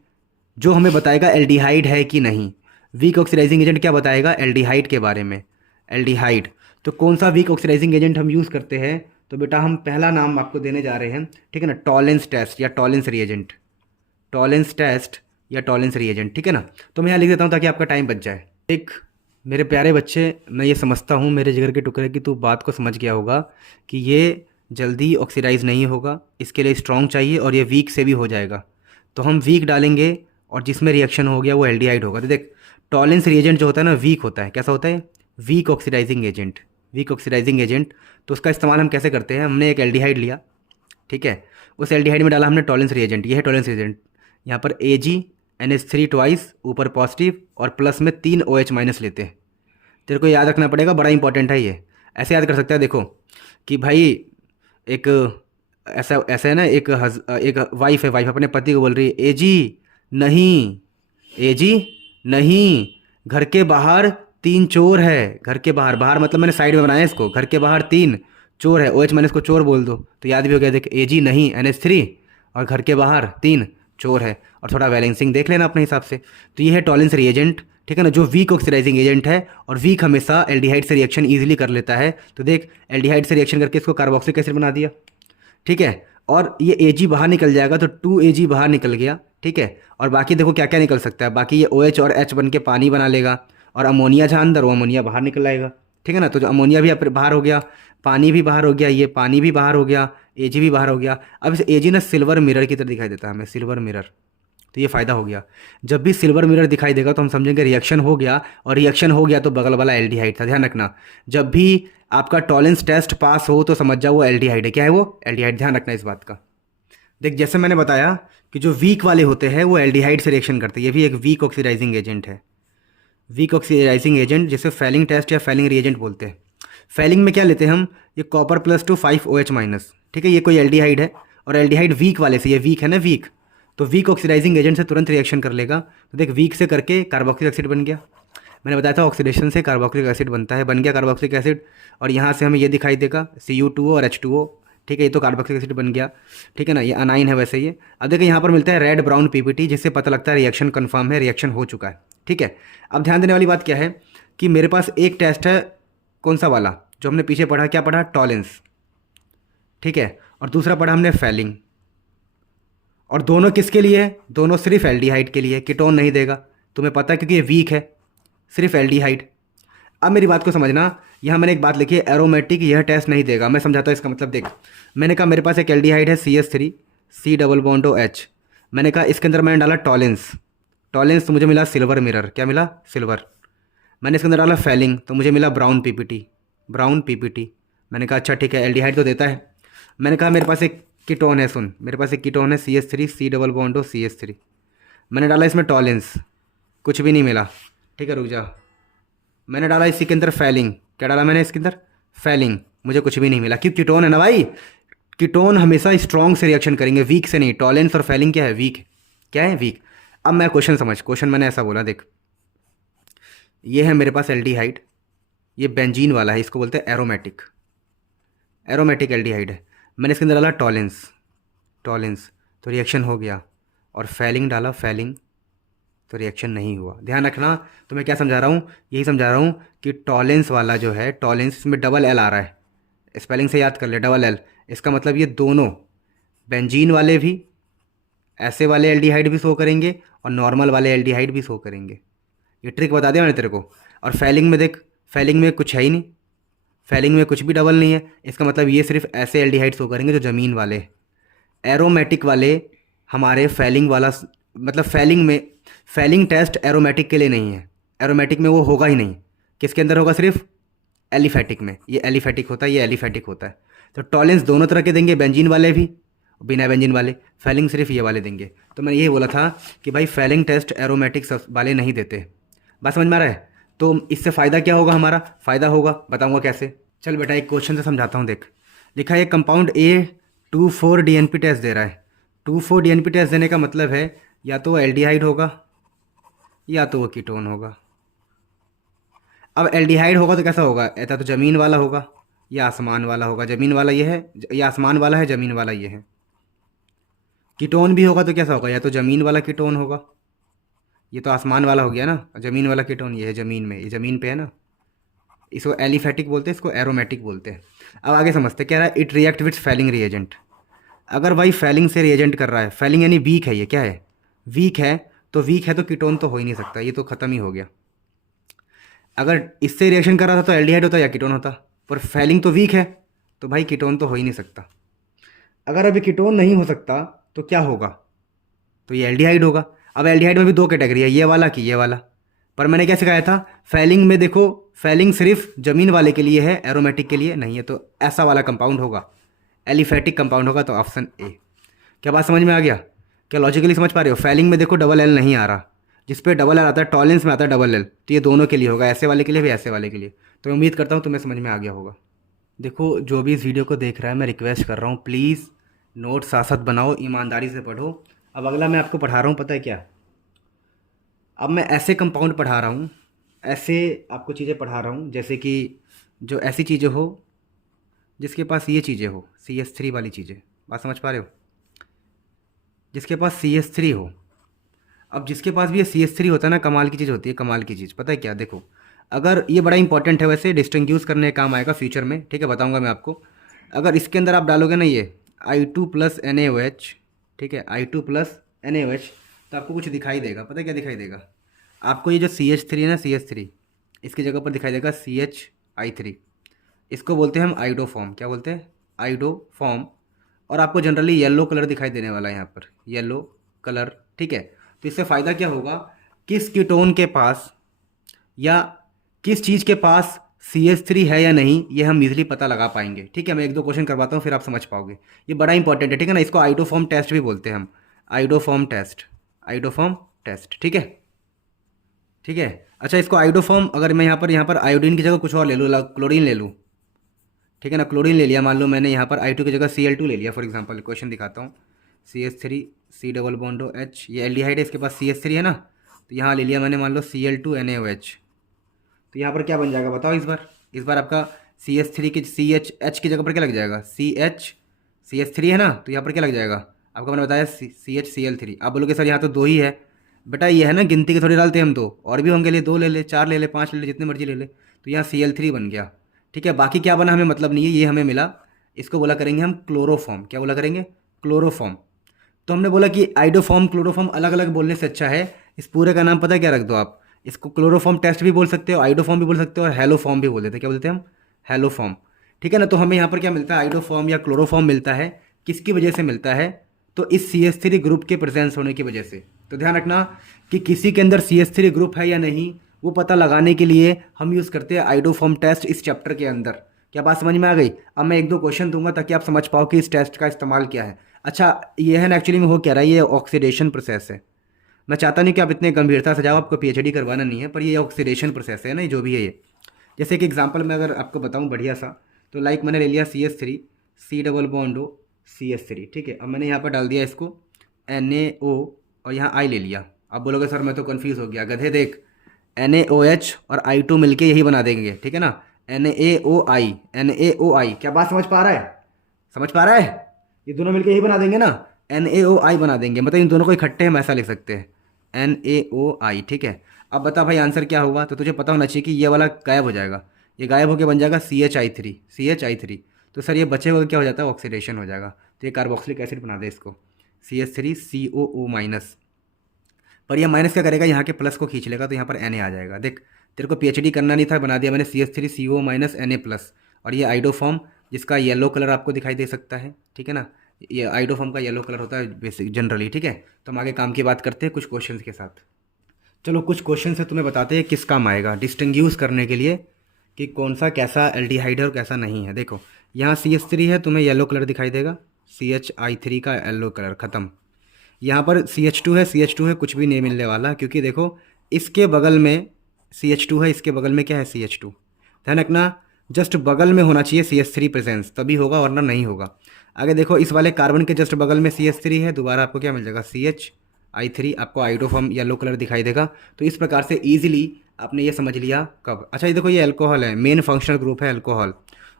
जो हमें बताएगा एल्डिहाइड है कि नहीं। वीक ऑक्सीडाइजिंग एजेंट क्या बताएगा, एल्डिहाइड के बारे में, एल्डिहाइड। तो कौन सा वीक ऑक्सीडाइजिंग एजेंट हम यूज़ करते हैं, तो बेटा हम पहला नाम आपको देने जा रहे हैं, ठीक है ना, टॉलेंस टेस्ट या टॉलेंस रिएजेंट, टॉलेंस टेस्ट या टॉलेंस रिएजेंट, ठीक है ना। तो मैं यहाँ लिख देता हूँ ताकि आपका टाइम बच जाए। एक मेरे प्यारे बच्चे, मैं ये समझता हूँ मेरे जिगर के टुकड़े की तू बात को समझ गया होगा कि ये जल्दी ऑक्सीडाइज नहीं होगा, इसके लिए स्ट्रॉन्ग चाहिए और ये वीक से भी हो जाएगा। तो हम वीक डालेंगे और जिसमें रिएक्शन हो गया वो एल्डिहाइड होगा। तो देख टॉलेंस रिएजेंट जो होता है ना वीक होता है, कैसा होता है, weak oxidising agent, weak oxidising agent. तो उसका इस्तेमाल हम कैसे करते हैं, हमने एक एल्डिहाइड लिया, ठीक है, उस एल्डिहाइड में डाला हमने टॉलेंस रिएजेंट, ये है टॉलेंस रिएजेंट। यहाँ पर AgNH3 ट्वाइस, ऊपर पॉजिटिव और प्लस में 3 OH माइनस लेते हैं। तेरे को याद रखना पड़ेगा, बड़ा इंपॉर्टेंट है ये। ऐसे याद कर सकता है, देखो कि भाई एक ऐसा है ना, एक वाइफ है, वाइफ अपने पति को बोल रही है एजी नहीं, एजी नहीं, घर के बाहर 3 चोर है, घर के बाहर, बाहर मतलब मैंने साइड में बनाया इसको, घर के बाहर 3 चोर है, OH माइनस को चोर बोल दो तो याद भी हो गया। देख AG नहीं NH3 और घर के बाहर 3 चोर है, और थोड़ा बैलेंसिंग देख लेना अपने हिसाब से। तो ये है टॉलेंस रिएजेंट, ठीक है ना, जो वीक ऑक्सीडाइजिंग एजेंट है, और वीक हमेशा एल्डिहाइड से रिएक्शन ईजिली कर लेता है। तो देख एल्डिहाइड से रिएक्शन करके इसको कार्बोक्सिलिक एसिड बना दिया, ठीक है, और ये AG बाहर निकल जाएगा तो 2AG बाहर निकल गया, ठीक है। और बाकी देखो क्या क्या निकल सकता है, बाकी ये OH और H बन के पानी बना लेगा, और अमोनिया जहाँ अंदर, वो अमोनिया बाहर निकल आएगा, ठीक है ना। तो जो अमोनिया भी बाहर हो गया, पानी भी बाहर हो गया, ये पानी भी बाहर हो गया, AG भी बाहर हो गया। अब इस AG ना सिल्वर मिरर की तरह दिखाई देता है हमें, सिल्वर मिरर। तो ये फ़ायदा हो गया, जब भी सिल्वर मिरर दिखाई देगा तो हम समझेंगे रिएक्शन हो गया, और रिएक्शन हो गया तो बगल वाला एल्डिहाइड था। ध्यान रखना, जब भी आपका टॉलेंस टेस्ट पास हो तो समझ जाओ वो एल्डिहाइड है। क्या है वो, एल्डिहाइड, ध्यान रखना इस बात का। देख जैसे मैंने बताया कि जो वीक वाले होते हैं वो एल्डिहाइड से रिएक्शन करते हैं, ये भी एक वीक ऑक्सीडाइजिंग एजेंट है, वीक ऑक्सीडाइजिंग एजेंट, जिसे फैलिंग टेस्ट या फैलिंग रिएजेंट बोलते हैं। फैलिंग में क्या लेते हैं हम, ये कॉपर +2 5 OH माइनस, ठीक है, ये कोई एल्डिहाइड है, और एल्डिहाइड वीक वाले से, ये वीक है ना, वीक, तो वीक ऑक्सीडाइजिंग एजेंट से तुरंत रिएक्शन कर लेगा। तो देख वीक से करके कार्बोक्सिलिक एसिड बन गया, मैंने बताया था ऑक्सीडेशन से कार्बोक्सिलिक एसिड बनता है, बन गया कार्बोक्सिलिक एसिड। और यहाँ से हमें ये दिखाई देगा Cu2O और H2O, ठीक है, ये तो कार्बोक्सिलिक एसिड बन गया, ठीक है ना, ये अनाइन है वैसे ये। अब देखिए यहाँ पर मिलता है रेड ब्राउन PPT, जिससे पता लगता है रिएक्शन कन्फर्म है, रिएक्शन हो चुका है, ठीक है। अब ध्यान देने वाली बात क्या है कि मेरे पास एक टेस्ट है, कौन सा वाला जो हमने पीछे पढ़ा, क्या पढ़ा, टॉलेंस, ठीक है, और दूसरा पढ़ा हमने फैलिंग। और दोनों किसके लिए है, दोनों सिर्फ एल्डिहाइड के लिए, कीटोन नहीं देगा, तुम्हें पता है क्योंकि ये वीक है, सिर्फ एल्डिहाइड। अब मेरी बात को समझना, यहाँ मैंने एक बात लिखी है एरोमेटिक, यह टेस्ट नहीं देगा। मैं समझाता हूँ इसका मतलब। देख मैंने कहा मेरे पास एक एल्डिहाइड है CH3, C double bond O H. मैंने कहा इसके अंदर मैंने डाला टॉलेंस, टॉलेंस तो मुझे मिला सिल्वर मिरर, क्या मिला, सिल्वर। मैंने इसके अंदर डाला फैलिंग तो मुझे मिला ब्राउन पीपीटी, ब्राउन पीपीटी। मैंने कहा अच्छा ठीक है, एल्डिहाइड तो देता है। मैंने कहा मेरे पास एक कीटोन है, सुन मेरे पास एक कीटोन है CH3 सी डबल बॉन्ड ओ CH3। मैंने डाला इसमें टॉलेंस, कुछ भी नहीं मिला। ठीक है रुक जा, मैंने डाला इसी के अंदर फैलिंग, क्या डाला मैंने इसके अंदर, फैलिंग, मुझे कुछ भी नहीं मिला। क्योंकि कीटोन है ना भाई, कीटोन हमेशा स्ट्रॉन्ग से रिएक्शन करेंगे, वीक से नहीं। टॉलेंस और फैलिंग क्या है, वीक, क्या है, वीक। अब मैं क्वेश्चन समझ, क्वेश्चन मैंने ऐसा बोला, देख ये है मेरे पास एल्डिहाइड, ये बेंजीन वाला है, इसको बोलते हैं एरोमेटिक, एरोमेटिक एल्डिहाइड है। मैंने इसके अंदर डाला टॉलेंस, टॉलेंस तो रिएक्शन हो गया, और फैलिंग डाला, फैलिंग तो रिएक्शन नहीं हुआ। ध्यान रखना, तो मैं क्या समझा रहा हूँ, यही समझा रहा हूँ कि टॉलेंस वाला जो है, टॉलेंस इसमें डबल एल आ रहा है, स्पेलिंग से याद कर ले, डबल एल। इसका मतलब ये दोनों बेंजीन वाले भी, ऐसे वाले एल्डिहाइड भी शो करेंगे और नॉर्मल वाले एल्डिहाइड भी शो करेंगे। ये ट्रिक बता दिया मैंने तेरे को। और फैलिंग में देख, फैलिंग में कुछ है ही नहीं, फैलिंग में कुछ भी डबल नहीं है। इसका मतलब ये सिर्फ ऐसे एल्डिहाइड शो करेंगे जो ज़मीन वाले। एरोमेटिक वाले हमारे फैलिंग वाला, मतलब फैलिंग में, फैलिंग टेस्ट एरोमेटिक के लिए नहीं है, एरोमेटिक में वो होगा ही नहीं। किसके अंदर होगा, सिर्फ एलिफेटिक में। ये एलिफेटिक होता है, ये एलिफेटिक होता है। तो टॉलेंस दोनों तरह के देंगे, बेंजीन वाले भी, बिना बेंजीन वाले। फैलिंग सिर्फ ये वाले देंगे। तो मैंने यही बोला था कि भाई फैलिंग टेस्ट एरोमेटिक वाले नहीं देते। बात समझ में आ रहा है? तो इससे फ़ायदा क्या होगा, हमारा फ़ायदा होगा, बताऊंगा कैसे। चल बेटा एक क्वेश्चन से समझाता हूँ। देख लिखा है कंपाउंड ए 2,4 DNP टेस्ट दे रहा है। 2,4 DNP टेस्ट देने का मतलब है या तो वो एल्डिहाइड होगा या तो वो कीटोन होगा। अब एल्डिहाइड होगा तो कैसा होगा, ऐसा तो ज़मीन वाला होगा या आसमान वाला होगा। ज़मीन वाला ये है, या आसमान वाला है, ज़मीन वाला ये है। कीटोन भी होगा तो कैसा होगा, या तो ज़मीन वाला कीटोन होगा, ये तो आसमान वाला हो गया ना, ज़मीन वाला कीटोन ये है ज़मीन में, ये ज़मीन पे है ना। इसको एलिफेटिक बोलते हैं, इसको एरोमेटिक बोलते हैं। अब आगे समझते, कह रहा है it react with falling reagent. अगर भाई फैलिंग से रिएजेंट कर रहा है, फैलिंग यानी वीक है, ये क्या है, वीक है। तो वीक है तो कीटोन तो हो ही नहीं सकता, ये तो ख़त्म ही हो गया। अगर इससे रिएक्शन कर रहा था तो एल्डिहाइड होता या कीटोन होता, पर फैलिंग तो वीक है तो भाई कीटोन तो हो ही नहीं सकता। अगर अभी कीटोन नहीं हो सकता तो क्या होगा, तो ये एल्डिहाइड होगा। अब एल्डिहाइड में भी दो कैटेगरी है, ये वाला कि ये वाला। पर मैंने क्या सिखाया था, फैलिंग में देखो, फैलिंग सिर्फ ज़मीन वाले के लिए है, एरोमेटिक के लिए नहीं है। तो ऐसा वाला कंपाउंड होगा, एलिफेटिक कंपाउंड होगा। तो ऑप्शन ए। क्या बात समझ में आ गया, क्या लॉजिकली समझ पा रहे हो? फैलिंग में देखो डबल एल नहीं आ रहा, जिस पे डबल एल आता है टॉलेंस में आता है डबल एल, तो ये दोनों के लिए होगा, ऐसे वाले के लिए भी, ऐसे वाले के लिए। तो मैं उम्मीद करता हूँ तुम्हें समझ में आ गया होगा। देखो जो भी इस वीडियो को देख रहा है, मैं रिक्वेस्ट कर रहा हूँ प्लीज़ नोट साथ साथ बनाओ, ईमानदारी से पढ़ो। अब अगला मैं आपको पढ़ा रहा हूँ, पता है क्या, अब मैं ऐसे कंपाउंड पढ़ा रहा हूँ, ऐसे आपको चीज़ें पढ़ा रहा हूँ, जैसे कि जो ऐसी चीज़ें हो जिसके पास ये चीज़ें हो, CH3 वाली चीज़ें। बात समझ पा रहे हो? जिसके पास CH3 हो। अब जिसके पास भी ये CH3 होता है ना, कमाल की चीज़ होती है, कमाल की चीज़। पता है क्या, देखो अगर ये बड़ा इंपॉर्टेंट है, वैसे डिस्टिंग्विश करने का काम आएगा फ्यूचर में, ठीक है, बताऊंगा मैं आपको। अगर इसके अंदर आप डालोगे ना ये I2 + NaOH, ठीक है, I2 + NaOH, तो आपको कुछ दिखाई देगा। पता है क्या दिखाई देगा आपको, ये जो CH3 है ना, CH3, इसकी जगह पर दिखाई देगा CHI3। इसको बोलते हैं हम आइडोफॉर्म। क्या बोलते हैं, आइडोफॉर्म। और आपको जनरली येलो कलर दिखाई देने वाला है यहाँ पर, येलो कलर, ठीक है। तो इससे फ़ायदा क्या होगा, किस कीटोन के पास या किस चीज़ के पास CH3 है या नहीं, ये हम इजीली पता लगा पाएंगे। ठीक है, मैं एक दो क्वेश्चन करवाता हूँ फिर आप समझ पाओगे। ये बड़ा इंपॉर्टेंट है, ठीक है ना। इसको आइडोफॉर्म टेस्ट भी बोलते हैं हम, आइडोफॉर्म टेस्ट, आइडोफॉर्म टेस्ट, ठीक है, ठीक है। अच्छा, इसको आइडोफॉर्म, अगर मैं यहाँ पर आयोडीन की जगह कुछ और ले लूँ, क्लोरीन ले लूँ, ठीक है ना, क्लोरीन ले लिया, मान लो मैंने यहाँ पर I2 की जगह Cl2 ले लिया फॉर एग्जांपल। क्वेश्चन दिखाता हूँ, CH3 C double bond OH, ये एल्डिहाइड है, इसके पास CH3 है ना, तो यहाँ ले लिया मैंने, मान लो Cl2 NaOH। तो यहाँ पर क्या बन जाएगा बताओ इस बार आपका CH3 की CH की जगह पर क्या लग जाएगा, CH3 है ना, तो यहाँ पर क्या लग जाएगा आपका, मैंने बताया CHCl3। आप बोलोगे सर यहाँ तो दो ही है। बेटा ये है ना, गिनती के थोड़ी डालते हैं हम, दो और भी होंगे, लिए 2 ले ले, 4 ले ले, 5 ले ले, जितने मर्जी ले ले। तो यहाँ Cl3 बन गया, ठीक है। बाकी क्या बना हमें मतलब नहीं है, ये हमें मिला। इसको बोला करेंगे हम क्लोरोफॉर्म। क्या बोला करेंगे, क्लोरोफॉर्म। तो हमने बोला कि आइडोफॉर्म क्लोरोफॉर्म अलग अलग बोलने से अच्छा है इस पूरे का नाम पता है क्या रख दो आप, इसको क्लोरोफॉर्म टेस्ट भी बोल सकते हो, आइडोफॉर्म भी बोल सकते हो, और हेलोफॉर्म भी बोल देते हैं। क्या बोलते हैं हम, हेलोफॉर्म, ठीक है ना। तो हमें यहाँ पर क्या मिलता है, आइडोफॉर्म या क्लोरोफॉर्म मिलता है, किसकी वजह से मिलता है, तो इस CH3 ग्रुप के प्रेजेंस होने की वजह से। तो ध्यान रखना कि किसी के अंदर CH3 ग्रुप है या नहीं, वो पता लगाने के लिए हम यूज़ करते हैं आइडोफॉर्म टेस्ट इस चैप्टर के अंदर। क्या बात समझ में आ गई? अब मैं एक दो क्वेश्चन दूंगा ताकि आप समझ पाओ कि इस टेस्ट का इस्तेमाल क्या है। अच्छा, ये है ना, एक्चुअली में हो क्या रहा है, ये ऑक्सीडेशन प्रोसेस है। मैं चाहता नहीं कि आप इतने गंभीरता से जाओ, आपको PhD करवाना नहीं है, पर ये ऑक्सीडेशन प्रोसेस है ना, जो भी है ये। जैसे कि एग्जांपल मैं अगर आपको बताऊं बढ़िया सा, तो लाइक मैंने ले लिया CH3 C double bond O CH3, ठीक है। अब मैंने यहाँ पर डाल दिया इसको NaO और यहाँ I ले लिया। अब बोलोगे सर मैं तो कन्फ्यूज़ हो गया। गधे देख, NaOH और I2 मिलके यही बना देंगे, ठीक है ना, NaOI NaOI। क्या बात समझ पा रहा है? समझ पा रहा है? ये दोनों मिलके यही बना देंगे ना, NaOI बना देंगे, मतलब इन दोनों को इकट्ठे हम ऐसा लिख सकते हैं NaOI, ठीक है। अब बता भाई आंसर क्या होगा, तो तुझे पता होना चाहिए कि ये वाला गायब हो जाएगा, ये गायब होकर बन जाएगा CHI3। तो सर ये बचे हुए क्या हो जाता है, ऑक्सीडेशन हो जाएगा। तो ये कार्बोक्सिलिक एसिड बना दे इसको, CH3COO माइनस। पर ये माइनस क्या करेगा, यहाँ के प्लस को खींच लेगा, तो यहाँ पर Na आ जाएगा। देख, तेरे को PhD करना नहीं था, बना दिया मैंने CH3CO माइनस Na प्लस। और ये आइडोफॉर्म, जिसका येलो कलर आपको दिखाई दे सकता है, ठीक है ना, ये आइडोफॉर्म का येलो कलर होता है बेसिक जनरली, ठीक है। तो हम आगे काम की बात करते हैं कुछ क्वेश्चन के साथ। चलो कुछ क्वेश्चन से तुम्हें बताते हैं किस काम आएगा डिस्टिंग्विश करने के लिए कि कौन सा कैसा एल्डिहाइड है और कैसा नहीं है। देखो यहाँ CH3 है, तुम्हें येलो कलर दिखाई देगा, CHI3 का येलो कलर ख़त्म। यहाँ पर CH2 है, कुछ भी नहीं मिलने वाला, क्योंकि देखो इसके बगल में CH2 है, इसके बगल में क्या है, CH2। ध्यान रखना, जस्ट बगल में होना चाहिए CH3 प्रेजेंस, तभी होगा, वरना नहीं होगा। आगे देखो इस वाले कार्बन के जस्ट बगल में CH3 है, दोबारा आपको क्या मिल जाएगा, CHI3, आपको आइडोफॉर्म येलो कलर दिखाई देगा। तो इस प्रकार से ईजिली आपने ये समझ लिया कब। अच्छा ये देखो, ये अल्कोहल है, मेन फंक्शनल ग्रुप है अल्कोहल,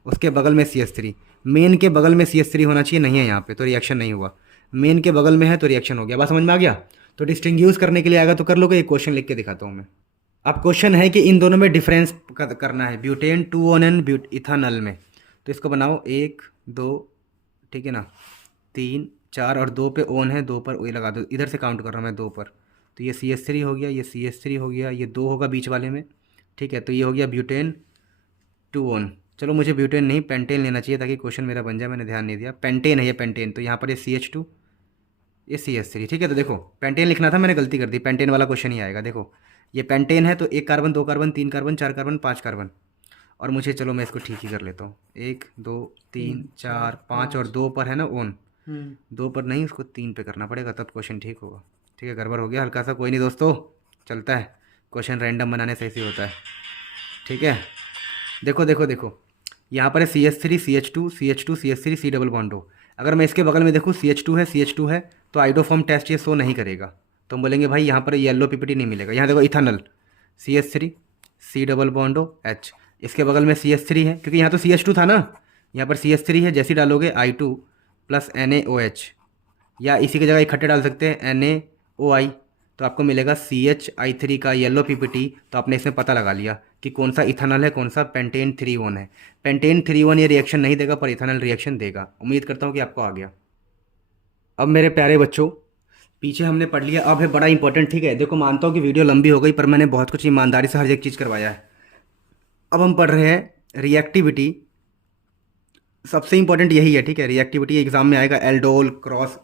उसके बगल में CH3, मेन के बगल में CH3 होना चाहिए, नहीं है यहाँ पे, तो रिएक्शन नहीं हुआ। मेन के बगल में है तो रिएक्शन हो गया। बात समझ में आ गया? तो डिस्टिंग्विश करने के लिए आएगा तो कर लोगे, एक क्वेश्चन लिख के दिखाता हूँ मैं। अब क्वेश्चन है कि इन दोनों में डिफरेंस करना है, ब्यूटेन 2 इथानल में। तो इसको बनाओ 1 2, ठीक है ना, 3 4 और 2 पे ओन है, 2 पर वही लगा दो, इधर से काउंट कर रहा हूँ मैं 2 पर। तो ये CH3 हो गया, ये CH3 हो गया, ये 2 होगा बीच वाले में, ठीक है। तो ये हो गया ब्यूटेन 2 चलो मुझे ब्यूटेन नहीं पेंटेन लेना चाहिए ताकि क्वेश्चन मेरा बन जाए, मैंने ध्यान नहीं दिया। पेंटेन है ये, पेंटेन। तो यहाँ पर ये CH2, ये CH3, ठीक है। तो देखो पेंटेन लिखना था, मैंने गलती कर दी, पेंटेन वाला क्वेश्चन ही आएगा। देखो ये पेंटेन है, तो 1 carbon 2 carbon 3 carbon 4 carbon 5 carbon, और मुझे, चलो मैं इसको ठीक ही कर लेता हूँ, 1 2 3 4 5 और 2 पर है ना ओन, 2 पर नहीं, उसको 3 पे करना पड़ेगा, तब क्वेश्चन ठीक होगा। ठीक है, गड़बड़ हो गया हल्का सा, कोई नहीं दोस्तों, चलता है, क्वेश्चन रैंडम बनाने से ऐसे होता है, ठीक है। देखो देखो देखो, यहाँ पर है CH3 CH2 CH2 CH3 C double bond O। अगर मैं इसके बगल में देखूँ CH2 है, तो आइडोफॉर्म टेस्ट ये शो नहीं करेगा। तो हम बोलेंगे भाई यहाँ पर येलो PPT नहीं मिलेगा। यहाँ देखो ethanol, CH3 C double bond O H, इसके बगल में CH3 है, क्योंकि यहाँ तो CH2 था ना, यहाँ पर CH3 है, जैसे डालोगे I2 प्लस NaOH, या इसी की जगह इकट्ठे डाल सकते हैं NaOI, तो आपको मिलेगा CHI3 का येलो PPT। तो आपने इसमें पता लगा लिया कि कौन सा इथानल है, कौन सा पेंटेन 3 है। पेंटेन 3 ये रिएक्शन नहीं देगा, पर इथानल रिएक्शन देगा। उम्मीद करता हूँ कि आपको आ गया। अब मेरे प्यारे बच्चों, पीछे हमने पढ़ लिया, अब है बड़ा इंपॉर्टेंट, ठीक है। देखो मानता हूँ कि वीडियो लंबी हो गई, पर मैंने बहुत कुछ ईमानदारी से हर एक चीज़ करवाया है। अब हम पढ़ रहे हैं रिएक्टिविटी, सबसे इंपॉर्टेंट यही है, ठीक है। रिएक्टिविटी एग्जाम में आएगा, एल्डोल क्रॉस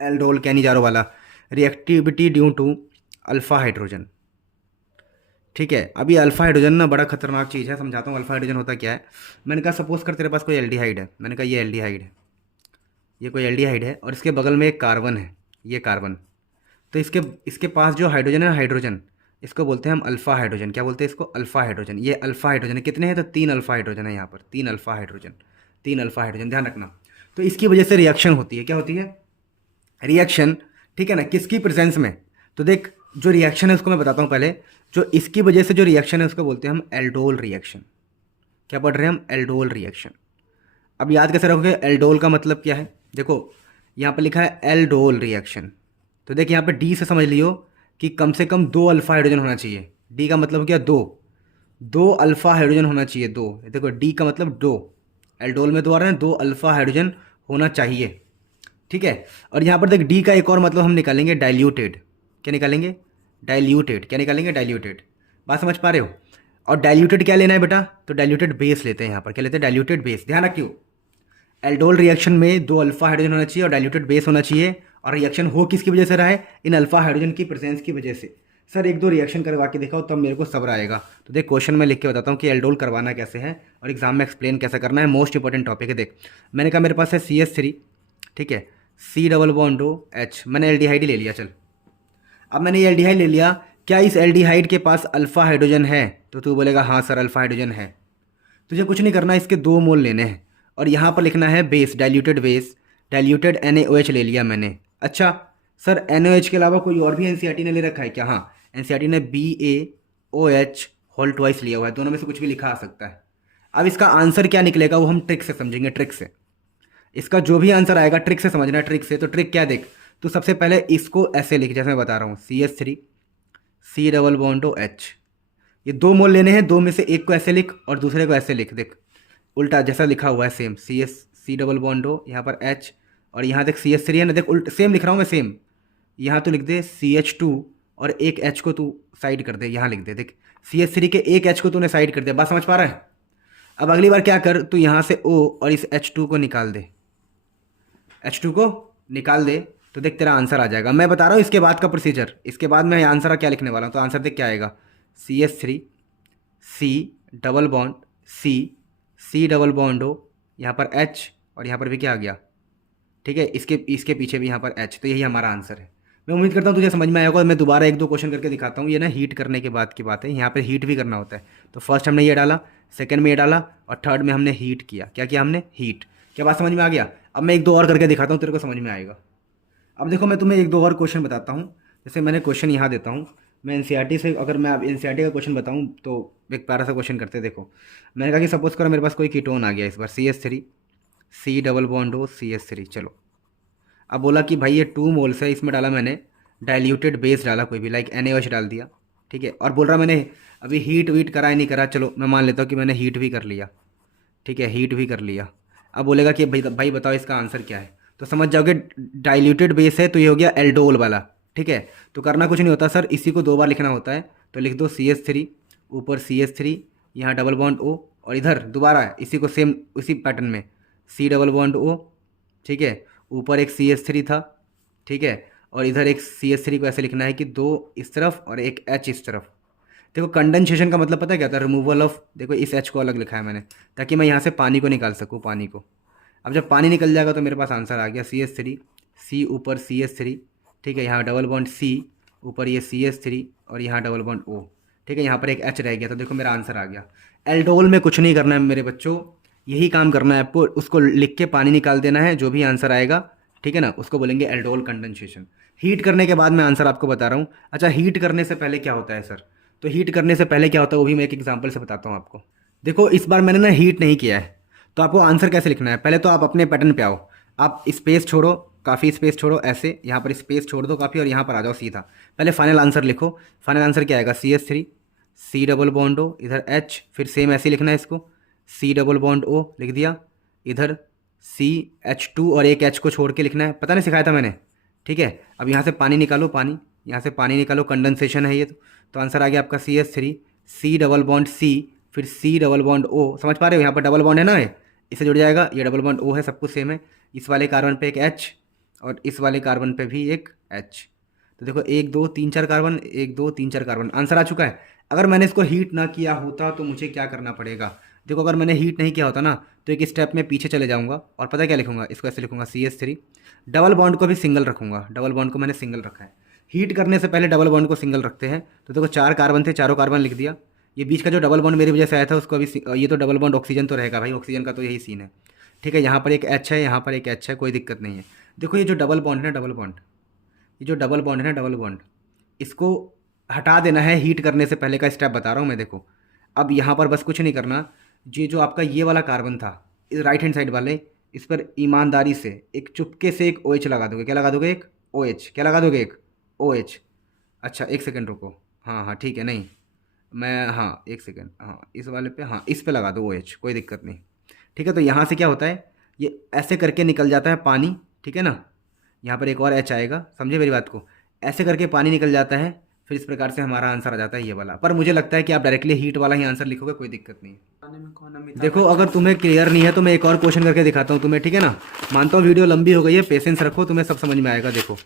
एल्डोल कैनिजारो वाला, reactivity due to alpha hydrogen, ठीक है। अभी अल्फ़ा हाइड्रोजन ना बड़ा खतरनाक चीज़ है, समझाता हूँ अल्फ़ा हाइड्रोजन होता क्या है। मैंने कहा सपोज कर तेरे पास कोई एल्डिहाइड है, मैंने कहा ये एल्डिहाइड है, ये कोई एल्डिहाइड है, और इसके बगल में एक कार्बन है, ये कार्बन। तो इसके इसके पास जो हाइड्रोजन है, हाइड्रोजन, इसको बोलते हैं हम अल्फ़ा हाइड्रोजन। क्या बोलते हैं इसको? Alpha hydrogen. ये अल्फ़ा हाइड्रोजन है, कितने हैं? तो 3 अल्फ़ा हाइड्रोजन है यहाँ पर, 3 अल्फ़ा हाइड्रोजन, 3 अल्फ़ा हाइड्रोजन, ध्यान रखना। तो इसकी वजह से रिएक्शन होती है, क्या होती है? रिएक्शन, ठीक है ना, किसकी प्रेजेंस में? तो देख, जो रिएक्शन है उसको मैं बताता हूँ पहले। जो इसकी वजह से जो रिएक्शन है उसको बोलते हैं हम एल्डोल रिएक्शन। क्या पढ़ रहे हैं हम? Aldol reaction. अब याद कैसे रखोगे एल्डोल का मतलब क्या है? देखो यहाँ पर लिखा है एल्डोल रिएक्शन, तो देख यहाँ पे डी से समझ लियो कि कम से कम 2 अल्फ़ा हाइड्रोजन होना चाहिए। डी का मतलब क्या? 2 अल्फ़ा हाइड्रोजन होना चाहिए, 2। देखो डी का मतलब 2, एल्डोल में 2 आ रहे हैं, 2 अल्फ़ा हाइड्रोजन होना चाहिए, ठीक है। और यहाँ पर देख डी का एक और मतलब हम निकालेंगे, डाइल्यूटेड। क्या निकालेंगे? डाइल्यूटेड। क्या निकालेंगे? डाइल्यूटेड। बात समझ पा रहे हो? और डाइल्यूटेड क्या लेना है बेटा? तो डाइल्यूटेड बेस लेते हैं यहाँ पर। क्या लेते हैं? Diluted base. ध्यान रखियो, एल्डोल रिएक्शन में 2 अल्फा हाइड्रोजन होना चाहिए और डाइल्यूटेड बेस होना चाहिए, और रिएक्शन हो किसकी वजह से रहा है, इन अल्फा हाइड्रोजन की प्रेजेंस की वजह से। सर एक दो रिएक्शन करवा के दिखाओ तब मेरे को सब्र आएगा। तो देख क्वेश्चन में लिख के बताता हूँ कि एल्डोल करवाना कैसे है और एग्जाम में एक्सप्लेन कैसे करना है, मोस्ट इंपॉर्टेंट टॉपिक है। देख मैंने कहा मेरे पास है CH3, ठीक है, C double bond O H, मैंने एल्डिहाइड ले लिया। चल अब मैंने ये एल्डिहाइड ले लिया, क्या इस एल्डिहाइड के पास अल्फा हाइड्रोजन है? तो तू बोलेगा हाँ सर अल्फा हाइड्रोजन है। तुझे कुछ नहीं करना, इसके 2 मोल लेने हैं और यहाँ पर लिखना है base, diluted base, diluted NaOH ले लिया मैंने। अच्छा सर NaOH के अलावा कोई और भी एनसीईआरटी ने ले रखा है क्या? हाँ, एनसीईआरटी ने BaOH होल ट्वाइस लिया हुआ है, दोनों में से कुछ भी लिखा आ सकता है। अब इसका आंसर क्या निकलेगा वो हम ट्रिक से समझेंगे, ट्रिक से। इसका जो भी आंसर आएगा ट्रिक से समझना, ट्रिक से। तो ट्रिक क्या, देख तो सबसे पहले इसको ऐसे लिख, जैसे मैं बता रहा हूँ CH3 C double bond O H, ये 2 मोल लेने हैं, 2 में से एक को ऐसे लिख और दूसरे को ऐसे लिख। देख उल्टा जैसा लिखा हुआ है same, C double bond O, यहाँ पर H, और यहाँ देख CH3 है ना, देख उल्टा सेम लिख रहा हूँ मैं, सेम। यहाँ तो लिख दे CH2 और एक H को तू साइड कर दे, यहाँ लिख दे। देख CH3 के एक H को तूने साइड कर दिया, बात समझ पा रहा है? अब अगली बार क्या कर, तू यहाँ से O और इस H2 को निकाल दे, H2 को निकाल दे, तो देख तेरा आंसर आ जाएगा। मैं बता रहा हूँ इसके बाद का प्रोसीजर, इसके बाद मैं आंसर क्या लिखने वाला हूँ। तो आंसर देख क्या आएगा, CH3 C double bond C double bond O, यहाँ पर H और यहाँ पर भी क्या आ गया, ठीक है, इसके पीछे भी यहाँ पर H। तो यही हमारा आंसर है। मैं उम्मीद करता हूँ तुझे समझ में आया होगा। मैं दोबारा 1-2 क्वेश्चन करके दिखाता हूँ। ये ना हीट करने के बाद की बात है, यहाँ पर हीट भी करना होता है। तो फर्स्ट हमने ये डाला, सेकंड में ये डाला और थर्ड में हमने हीट किया। क्या किया हमने, हीट। क्या बात समझ में आ गया? अब मैं 1-2 और करके दिखाता हूँ, तेरे को समझ में आएगा। अब देखो मैं तुम्हें 1-2 और क्वेश्चन बताता हूँ। जैसे मैंने क्वेश्चन यहाँ देता हूँ, मैं एनसीईआरटी से, अगर मैं अब एनसीईआरटी का क्वेश्चन बताऊँ तो एक प्यारा सा क्वेश्चन करते। देखो मैंने कहा कि सपोज करो मेरे पास कोई कीटोन आ गया इस बार, CH3 C double bond O CH3। चलो अब बोला कि भाई ये 2 मोल्स है, इसमें डाला मैंने डाइल्यूटेड बेस, डाला कोई भी लाइक NaOH डाल दिया, ठीक है। और बोल रहा मैंने अभी हीट वीट करा नहीं करा, चलो मैं मान लेता हूँ कि मैंने हीट भी कर लिया, ठीक है, हीट भी कर लिया। अब बोलेगा कि भाई बताओ इसका आंसर क्या है। तो समझ जाओगे डाइल्यूटेड बेस है तो ये हो गया एल्डोल वाला, ठीक है। तो करना कुछ नहीं होता सर, इसी को 2 बार लिखना होता है। तो लिख दो CH3, ऊपर CH3, यहाँ डबल बॉन्ड O, और इधर दोबारा इसी को सेम उसी पैटर्न में C डबल बॉन्ड O, ठीक है, ऊपर एक CH3 था, ठीक है, और इधर एक CH3 को ऐसे लिखना है कि 2 इस तरफ और एक H इस तरफ। देखो कंडेंसेशन का मतलब पता है क्या होता है, रिमूवल ऑफ, देखो इस H को अलग लिखा है मैंने ताकि मैं यहाँ से पानी को निकाल सकूँ, पानी को। अब जब पानी निकल जाएगा तो मेरे पास आंसर आ गया, CH3 C ऊपर CH3, ठीक है, यहाँ डबल बॉन्ड C, ऊपर ये CH3 और यहाँ डबल बॉन्ड O, ठीक है, यहाँ पर एक H रह गया। तो देखो मेरा आंसर आ गया। एल्डोल में कुछ नहीं करना है मेरे बच्चों, यही काम करना है आपको, उसको लिख के पानी निकाल देना है, जो भी आंसर आएगा, ठीक है ना, उसको बोलेंगे एल्डोल कंडेंसेशन। हीट करने के बाद मैं आंसर आपको बता रहा हूँ। अच्छा हीट करने से पहले क्या होता है सर? तो हीट करने से पहले क्या होता है वो भी मैं एक एग्जांपल से बताता हूँ आपको। देखो इस बार मैंने ना हीट नहीं किया है, तो आपको आंसर कैसे लिखना है, पहले तो आप अपने पैटर्न पे आओ, आप स्पेस छोड़ो, काफ़ी स्पेस छोड़ो, ऐसे यहाँ पर स्पेस छोड़ दो काफ़ी, और यहाँ पर आ जाओ सीधा। पहले फाइनल आंसर लिखो। फाइनल आंसर क्या आएगा, CH3 C double bond O, इधर H, फिर सेम ऐसे लिखना है इसको, C डबल बॉन्ड O लिख दिया, इधर CH2 और एक H को छोड़ के लिखना है, पता नहीं सिखाया था मैंने, ठीक है। अब यहाँ से पानी निकालो, पानी यहाँ से पानी निकालो, कंडेंसेशन है ये। तो आंसर आ गया आपका CH3 C double bond C, फिर C डबल बॉन्ड O। समझ पा रहे हो, यहाँ पर डबल बॉन्ड है ना, ये इससे जुड़ जाएगा, ये डबल बॉन्ड O है, सब कुछ सेम है। इस वाले कार्बन पे एक H और इस वाले कार्बन पे भी एक H। तो देखो 1 2 3 4 कार्बन, 1 2 3 4 कार्बन, आंसर आ चुका है। अगर मैंने इसको हीट ना किया होता तो मुझे क्या करना पड़ेगा? देखो अगर मैंने हीट नहीं किया होता ना तो एक स्टेप में पीछे चले जाऊंगा और पता है क्या लिखूंगा, इसको ऐसे लिखूंगा CH3, डबल बॉन्ड को भी सिंगल रखूंगा, डबल बॉन्ड को मैंने सिंगल रखा है। हीट करने से पहले डबल बॉन्ड को सिंगल रखते हैं। तो देखो 4 कार्बन थे, चारों कार्बन लिख दिया। ये बीच का जो डबल बॉन्ड मेरी वजह से आया था उसको अभी, ये तो डबल बॉन्ड ऑक्सीजन तो रहेगा भाई, ऑक्सीजन का तो यही सीन है, ठीक है। यहाँ पर एक H है, यहाँ पर एक H है, कोई दिक्कत नहीं है। देखो ये जो डबल बॉन्ड है ना, डबल बॉन्ड, ये जो डबल बॉन्ड है ना, डबल बॉन्ड, इसको हटा देना है हीट करने से पहले का स्टेप बता रहा हूँ मैं। देखो अब यहाँ पर बस कुछ नहीं करना, ये जो आपका ये वाला कार्बन था इस राइट हैंड साइड वाले, इस पर ईमानदारी से एक चुपके से एक OH लगा दोगे। क्या लगा दोगे? एक OH। क्या लगा दोगे? एक OH। अच्छा एक सेकेंड रुको, हाँ हाँ ठीक है, नहीं मैं, हाँ एक सेकेंड, हाँ इस वाले पे, हाँ इस पे लगा दो OH, कोई दिक्कत नहीं, ठीक है। तो यहाँ से क्या होता है, ये ऐसे करके निकल जाता है पानी, ठीक है ना। यहाँ पर एक और H आएगा, समझे मेरी बात को, ऐसे करके पानी निकल जाता है, फिर इस प्रकार से हमारा आंसर आ जाता है ये वाला। पर मुझे लगता है कि आप डायरेक्टली हीट वाला ही आंसर लिखोगे, कोई दिक्कत नहीं है। देखो अगर तुम्हें क्लियर नहीं है तो मैं एक और क्वेश्चन करके दिखाता हूँ तुम्हें, ठीक है ना। मानता हूँ वीडियो लंबी हो गई है, पेशेंस रखो, तुम्हें सब समझ में आएगा। देखो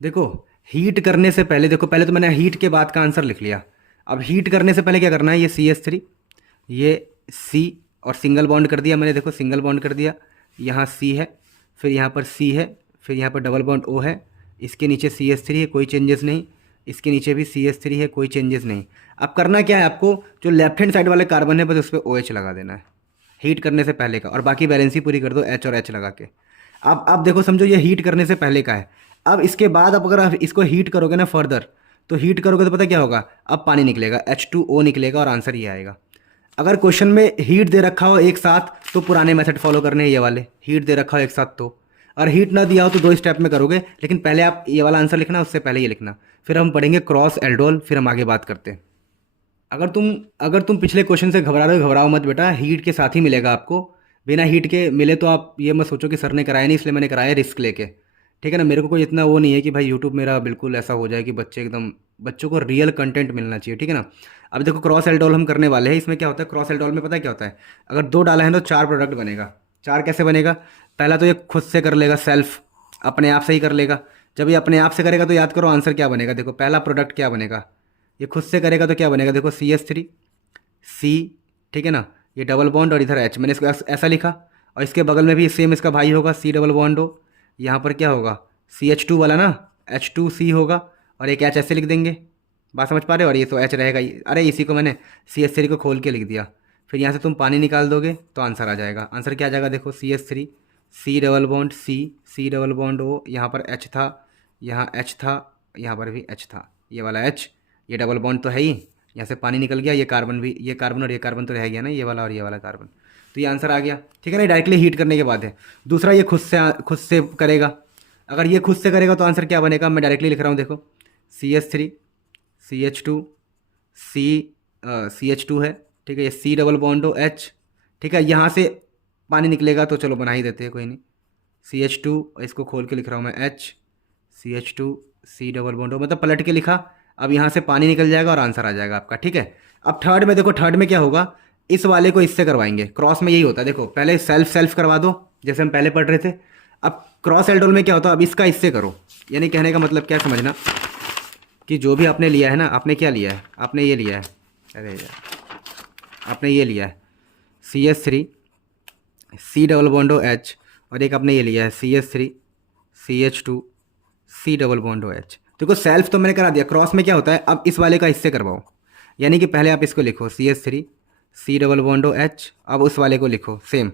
देखो हीट करने से पहले, देखो पहले तो मैंने हीट के बाद का आंसर लिख लिया। अब हीट करने से पहले क्या करना है, ये CH3, ये C और सिंगल बॉन्ड कर दिया मैंने, देखो सिंगल बॉन्ड कर दिया। यहाँ C है, फिर यहाँ पर C है, फिर यहाँ पर डबल बॉन्ड O है, इसके नीचे CH3 है, कोई चेंजेस नहीं, इसके नीचे भी CH3 है, कोई चेंजेस नहीं। अब करना क्या है आपको, जो लेफ्ट हैंड साइड वाले कार्बन है बस उस पर OH लगा देना है हीट करने से पहले का, और बाकी बैलेंस ही पूरी कर दो H और H लगा के। अब देखो समझो ये हीट करने से पहले का है। अब इसके बाद अब अगर आप इसको हीट करोगे ना फर्दर, तो हीट करोगे तो पता क्या होगा, अब पानी निकलेगा, H2O निकलेगा और आंसर ये आएगा। अगर क्वेश्चन में हीट दे रखा हो एक साथ तो पुराने मेथड फॉलो करने हैं, ये वाले हीट दे रखा हो एक साथ तो, और हीट ना दिया हो तो 2 स्टेप में करोगे, लेकिन पहले आप ये वाला आंसर लिखना, उससे पहले ये लिखना, फिर हम पढ़ेंगे क्रॉस एल्डोल, फिर हम आगे बात करते हैं। अगर तुम पिछले क्वेश्चन से घबरा रहे हो, घबराओ मत बेटा, हीट के साथ ही मिलेगा आपको। बिना हीट के मिले तो आप ये मत सोचो कि सर ने कराया नहीं इसलिए मैंने कराया रिस्क लेके, ठीक है ना। मेरे को कोई इतना वो नहीं है कि भाई यूट्यूब मेरा बिल्कुल ऐसा हो जाए कि बच्चों को रियल कंटेंट मिलना चाहिए, ठीक है ना। अब देखो क्रॉस एल्डोल हम करने वाले हैं। इसमें क्या होता है, क्रॉस एल्डोल में पता है क्या होता है, अगर 2 डाला है तो 4 प्रोडक्ट बनेगा। 4 कैसे बनेगा, पहला तो ये खुद से कर लेगा, सेल्फ अपने आप से ही कर लेगा। जब ये अपने आप से करेगा तो याद करो आंसर क्या बनेगा, देखो पहला प्रोडक्ट क्या बनेगा, ये खुद से करेगा तो क्या बनेगा, देखो CH3 C, ठीक है ना, ये डबल बॉन्ड और इधर H, मैंने इसको ऐसा लिखा। और इसके बगल में भी सेम इसका भाई होगा C डबल बॉन्ड हो, यहाँ पर क्या होगा CH2 वाला ना, H2C होगा, और एक H ऐसे लिख देंगे, बात समझ पा रहे हो। और ये तो H रहेगा ही, अरे इसी को मैंने CH3 को खोल के लिख दिया। फिर यहाँ से तुम पानी निकाल दोगे तो आंसर आ जाएगा। आंसर क्या आ जाएगा, देखो CH3 C double bond C double bond O, यहाँ पर H था, यहाँ H था, यहाँ पर भी H था, ये वाला H, ये डबल बॉन्ड तो है ही, यहाँ से पानी निकल गया, ये कार्बन भी, ये कार्बन और ये कार्बन तो रह गया ना, ये वाला और ये वाला कार्बन, तो ये आंसर आ गया, ठीक है ना। डायरेक्टली हीट करने के बाद है। दूसरा ये खुद से करेगा, अगर ये खुद से करेगा तो आंसर क्या बनेगा, मैं डायरेक्टली लिख रहा हूँ, देखो CH3 CH2 CH2 है, ठीक है, ये C डबल बॉन्ड हो H, ठीक है, यहाँ से पानी निकलेगा तो चलो बना ही देते हैं, कोई नहीं। CH2, इसको खोल के लिख रहा हूँ मैं H, CH2 C double bond हो, मतलब पलट के लिखा। अब यहाँ से पानी निकल जाएगा और आंसर आ जाएगा आपका, ठीक है। अब थर्ड में देखो, थर्ड में क्या होगा, इस वाले को इससे करवाएंगे। क्रॉस में यही होता है, देखो पहले सेल्फ करवा दो जैसे हम पहले पढ़ रहे थे। अब क्रॉस एल्डोल में क्या होता है, अब इसका इससे करो, यानी कहने का मतलब क्या समझना, कि जो भी आपने लिया है ना, आपने क्या लिया है, आपने ये लिया है, अरे यार आपने ये लिया है CH3 C डबल बॉन्ड हो H, और एक आपने ये लिया है CH3 CH2 C double bond हो H। देखो सेल्फ तो मैंने करा दिया, क्रॉस में क्या होता है, अब इस वाले का इससे करवाओ, यानी कि पहले आप इसको लिखो CH3 C डबल बॉन्ड हो H, अब उस वाले को लिखो सेम,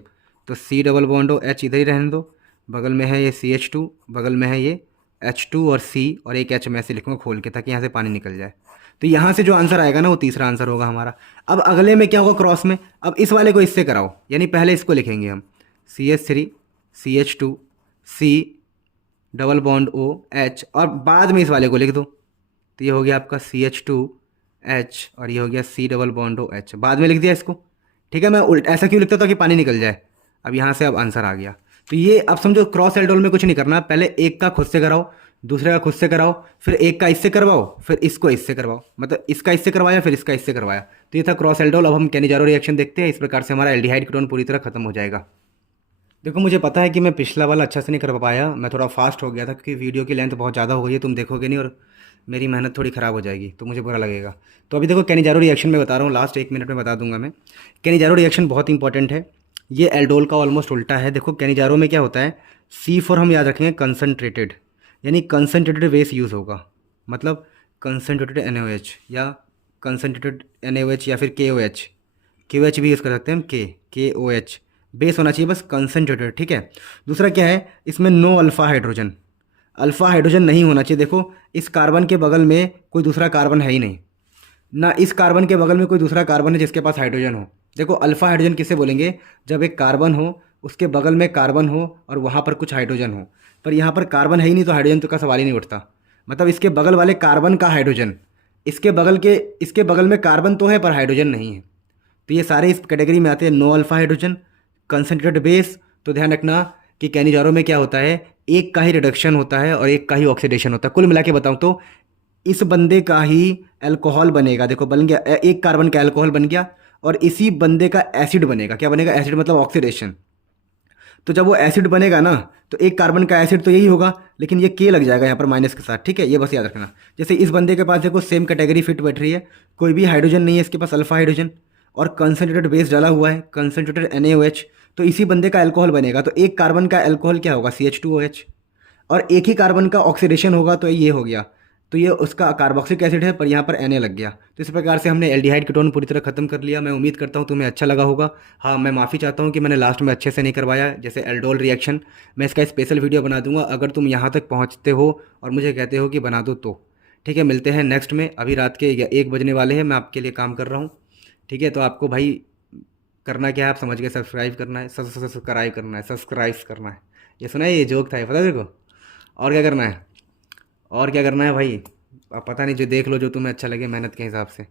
तो C डबल बॉन्ड हो H इधर ही रहने दो, बगल में है ये CH2, बगल में है ये H2 और C, और एक H मैं ऐसे लिखूँगा खोल के ताकि यहाँ से पानी निकल जाए। तो यहाँ से जो आंसर आएगा ना वो तीसरा आंसर होगा हमारा। अब अगले में क्या होगा, क्रॉस में, अब इस वाले को इससे कराओ, यानी पहले इसको लिखेंगे हम CH3 CH2 C double bond O H, और बाद में इस वाले को लिख दो, तो ये हो गया आपका CH2 H, और ये हो गया C double bond O H, बाद में लिख दिया इसको, ठीक है। मैं ऐसा क्यों लिखता था कि पानी निकल जाए। अब यहाँ से अब आंसर आ गया। तो ये अब समझो क्रॉस एल्डोल में कुछ नहीं करना, पहले एक का खुद से कराओ, दूसरे का खुद से कराओ, फिर एक का इससे करवाओ, फिर इसको इससे करवाओ, मतलब इसका इससे करवाया फिर इसका इससे करवाया। तो ये था क्रॉस एल्डोल। अब हम कैनिजारो रिएक्शन देखते हैं। इस प्रकार से हमारा एल्डिहाइड कीटोन पूरी तरह खत्म हो जाएगा। देखो मुझे पता है कि मैं पिछला वाला अच्छा से नहीं कर पाया, मैं थोड़ा फास्ट हो गया था क्योंकि वीडियो की लेंथ बहुत ज़्यादा हो गई है, तुम देखोगे नहीं और मेरी मेहनत थोड़ी ख़राब हो जाएगी तो मुझे बुरा लगेगा। तो अभी देखो कैनिजारो रिएक्शन में बता रहा हूँ, लास्ट 1 मिनट में बता दूंगा मैं। कैनिजारो रिएक्शन बहुत इंपॉर्टेंट है, ये एल्डोल का ऑलमोस्ट उल्टा है। देखो कैनिजारो में क्या होता है, C4 हम याद रखेंगे कंसनट्रेटेड, यानी कंसनट्रेटेड बेस यूज़ होगा, मतलब कंसनट्रेटेड NaOH या कंसनट्रेटेड NaOH या फिर KOH भी यूज़ कर सकते हैं हम, KOH बेस होना चाहिए बस कंसनट्रेटेड, ठीक है। दूसरा क्या है, इसमें नो अल्फ़ा हाइड्रोजन नहीं होना चाहिए। देखो इस कार्बन के बगल में कोई दूसरा कार्बन है ही नहीं, ना इस कार्बन के बगल में कोई दूसरा कार्बन है जिसके पास हाइड्रोजन हो। देखो अल्फ़ा हाइड्रोजन किसे बोलेंगे, जब एक कार्बन हो उसके बगल में कार्बन हो और वहाँ पर कुछ हाइड्रोजन हो, पर यहाँ पर कार्बन है ही नहीं तो हाइड्रोजन तो का सवाल ही नहीं उठता। मतलब इसके बगल वाले कार्बन का हाइड्रोजन, इसके बगल में कार्बन तो है पर हाइड्रोजन नहीं है, तो ये सारे इस कैटेगरी में आते हैं no alpha hydrogen, concentrated base. तो ध्यान रखना कि कैनिजारो में क्या होता है, एक का ही रिडक्शन होता है और एक का ही ऑक्सीडेशन होता है। कुल मिला के बताऊँ तो इस बंदे का ही अल्कोहल बनेगा। देखो बन गया, एक कार्बन का अल्कोहल बन गया और इसी बंदे का एसिड बनेगा। क्या बनेगा? एसिड, मतलब ऑक्सीडेशन। तो जब वो एसिड बनेगा ना, तो एक कार्बन का एसिड तो यही होगा, लेकिन ये के लग जाएगा यहाँ पर माइनस के साथ। ठीक है, ये बस याद रखना। जैसे इस बंदे के पास देखो सेम कैटेगरी फिट बैठ रही है, कोई भी हाइड्रोजन नहीं है इसके पास, अल्फा हाइड्रोजन, और कंसनट्रेटेड बेस डाला हुआ है, कंसनट्रेटेड NaOH। तो इसी बंदे का अल्कोहल बनेगा। तो एक कार्बन का अल्कोहल क्या होगा? CH2OH। और एक ही कार्बन का ऑक्सीडेशन होगा तो ये हो गया, तो ये उसका कार्बोक्सिलिक एसिड है, पर यहाँ पर Na लग गया। तो इस प्रकार से हमने एल्डिहाइड कीटोन पूरी तरह खत्म कर लिया। मैं उम्मीद करता हूँ तुम्हें अच्छा लगा होगा। हाँ, मैं माफ़ी चाहता हूँ कि मैंने लास्ट में अच्छे से नहीं करवाया, जैसे एल्डोल रिएक्शन। मैं इसका स्पेशल वीडियो बना दूंगा अगर तुम यहाँ तक पहुँचते हो और मुझे कहते हो कि बना दो तो। ठीक है, मिलते हैं नेक्स्ट में। अभी रात के 1 बजने वाले हैं, मैं आपके लिए काम कर रहा हूँ। ठीक है, तो आपको भाई करना क्या है, आप समझ गए, सब्सक्राइब करना है, सब्सक्राइब करना है, सब्सक्राइब करना है। ये सुना है, ये जोक था, ये पता है तेरे को? और क्या करना है? और क्या करना है भाई? अब पता नहीं, जो देख लो जो तुम्हें अच्छा लगे मेहनत के हिसाब से।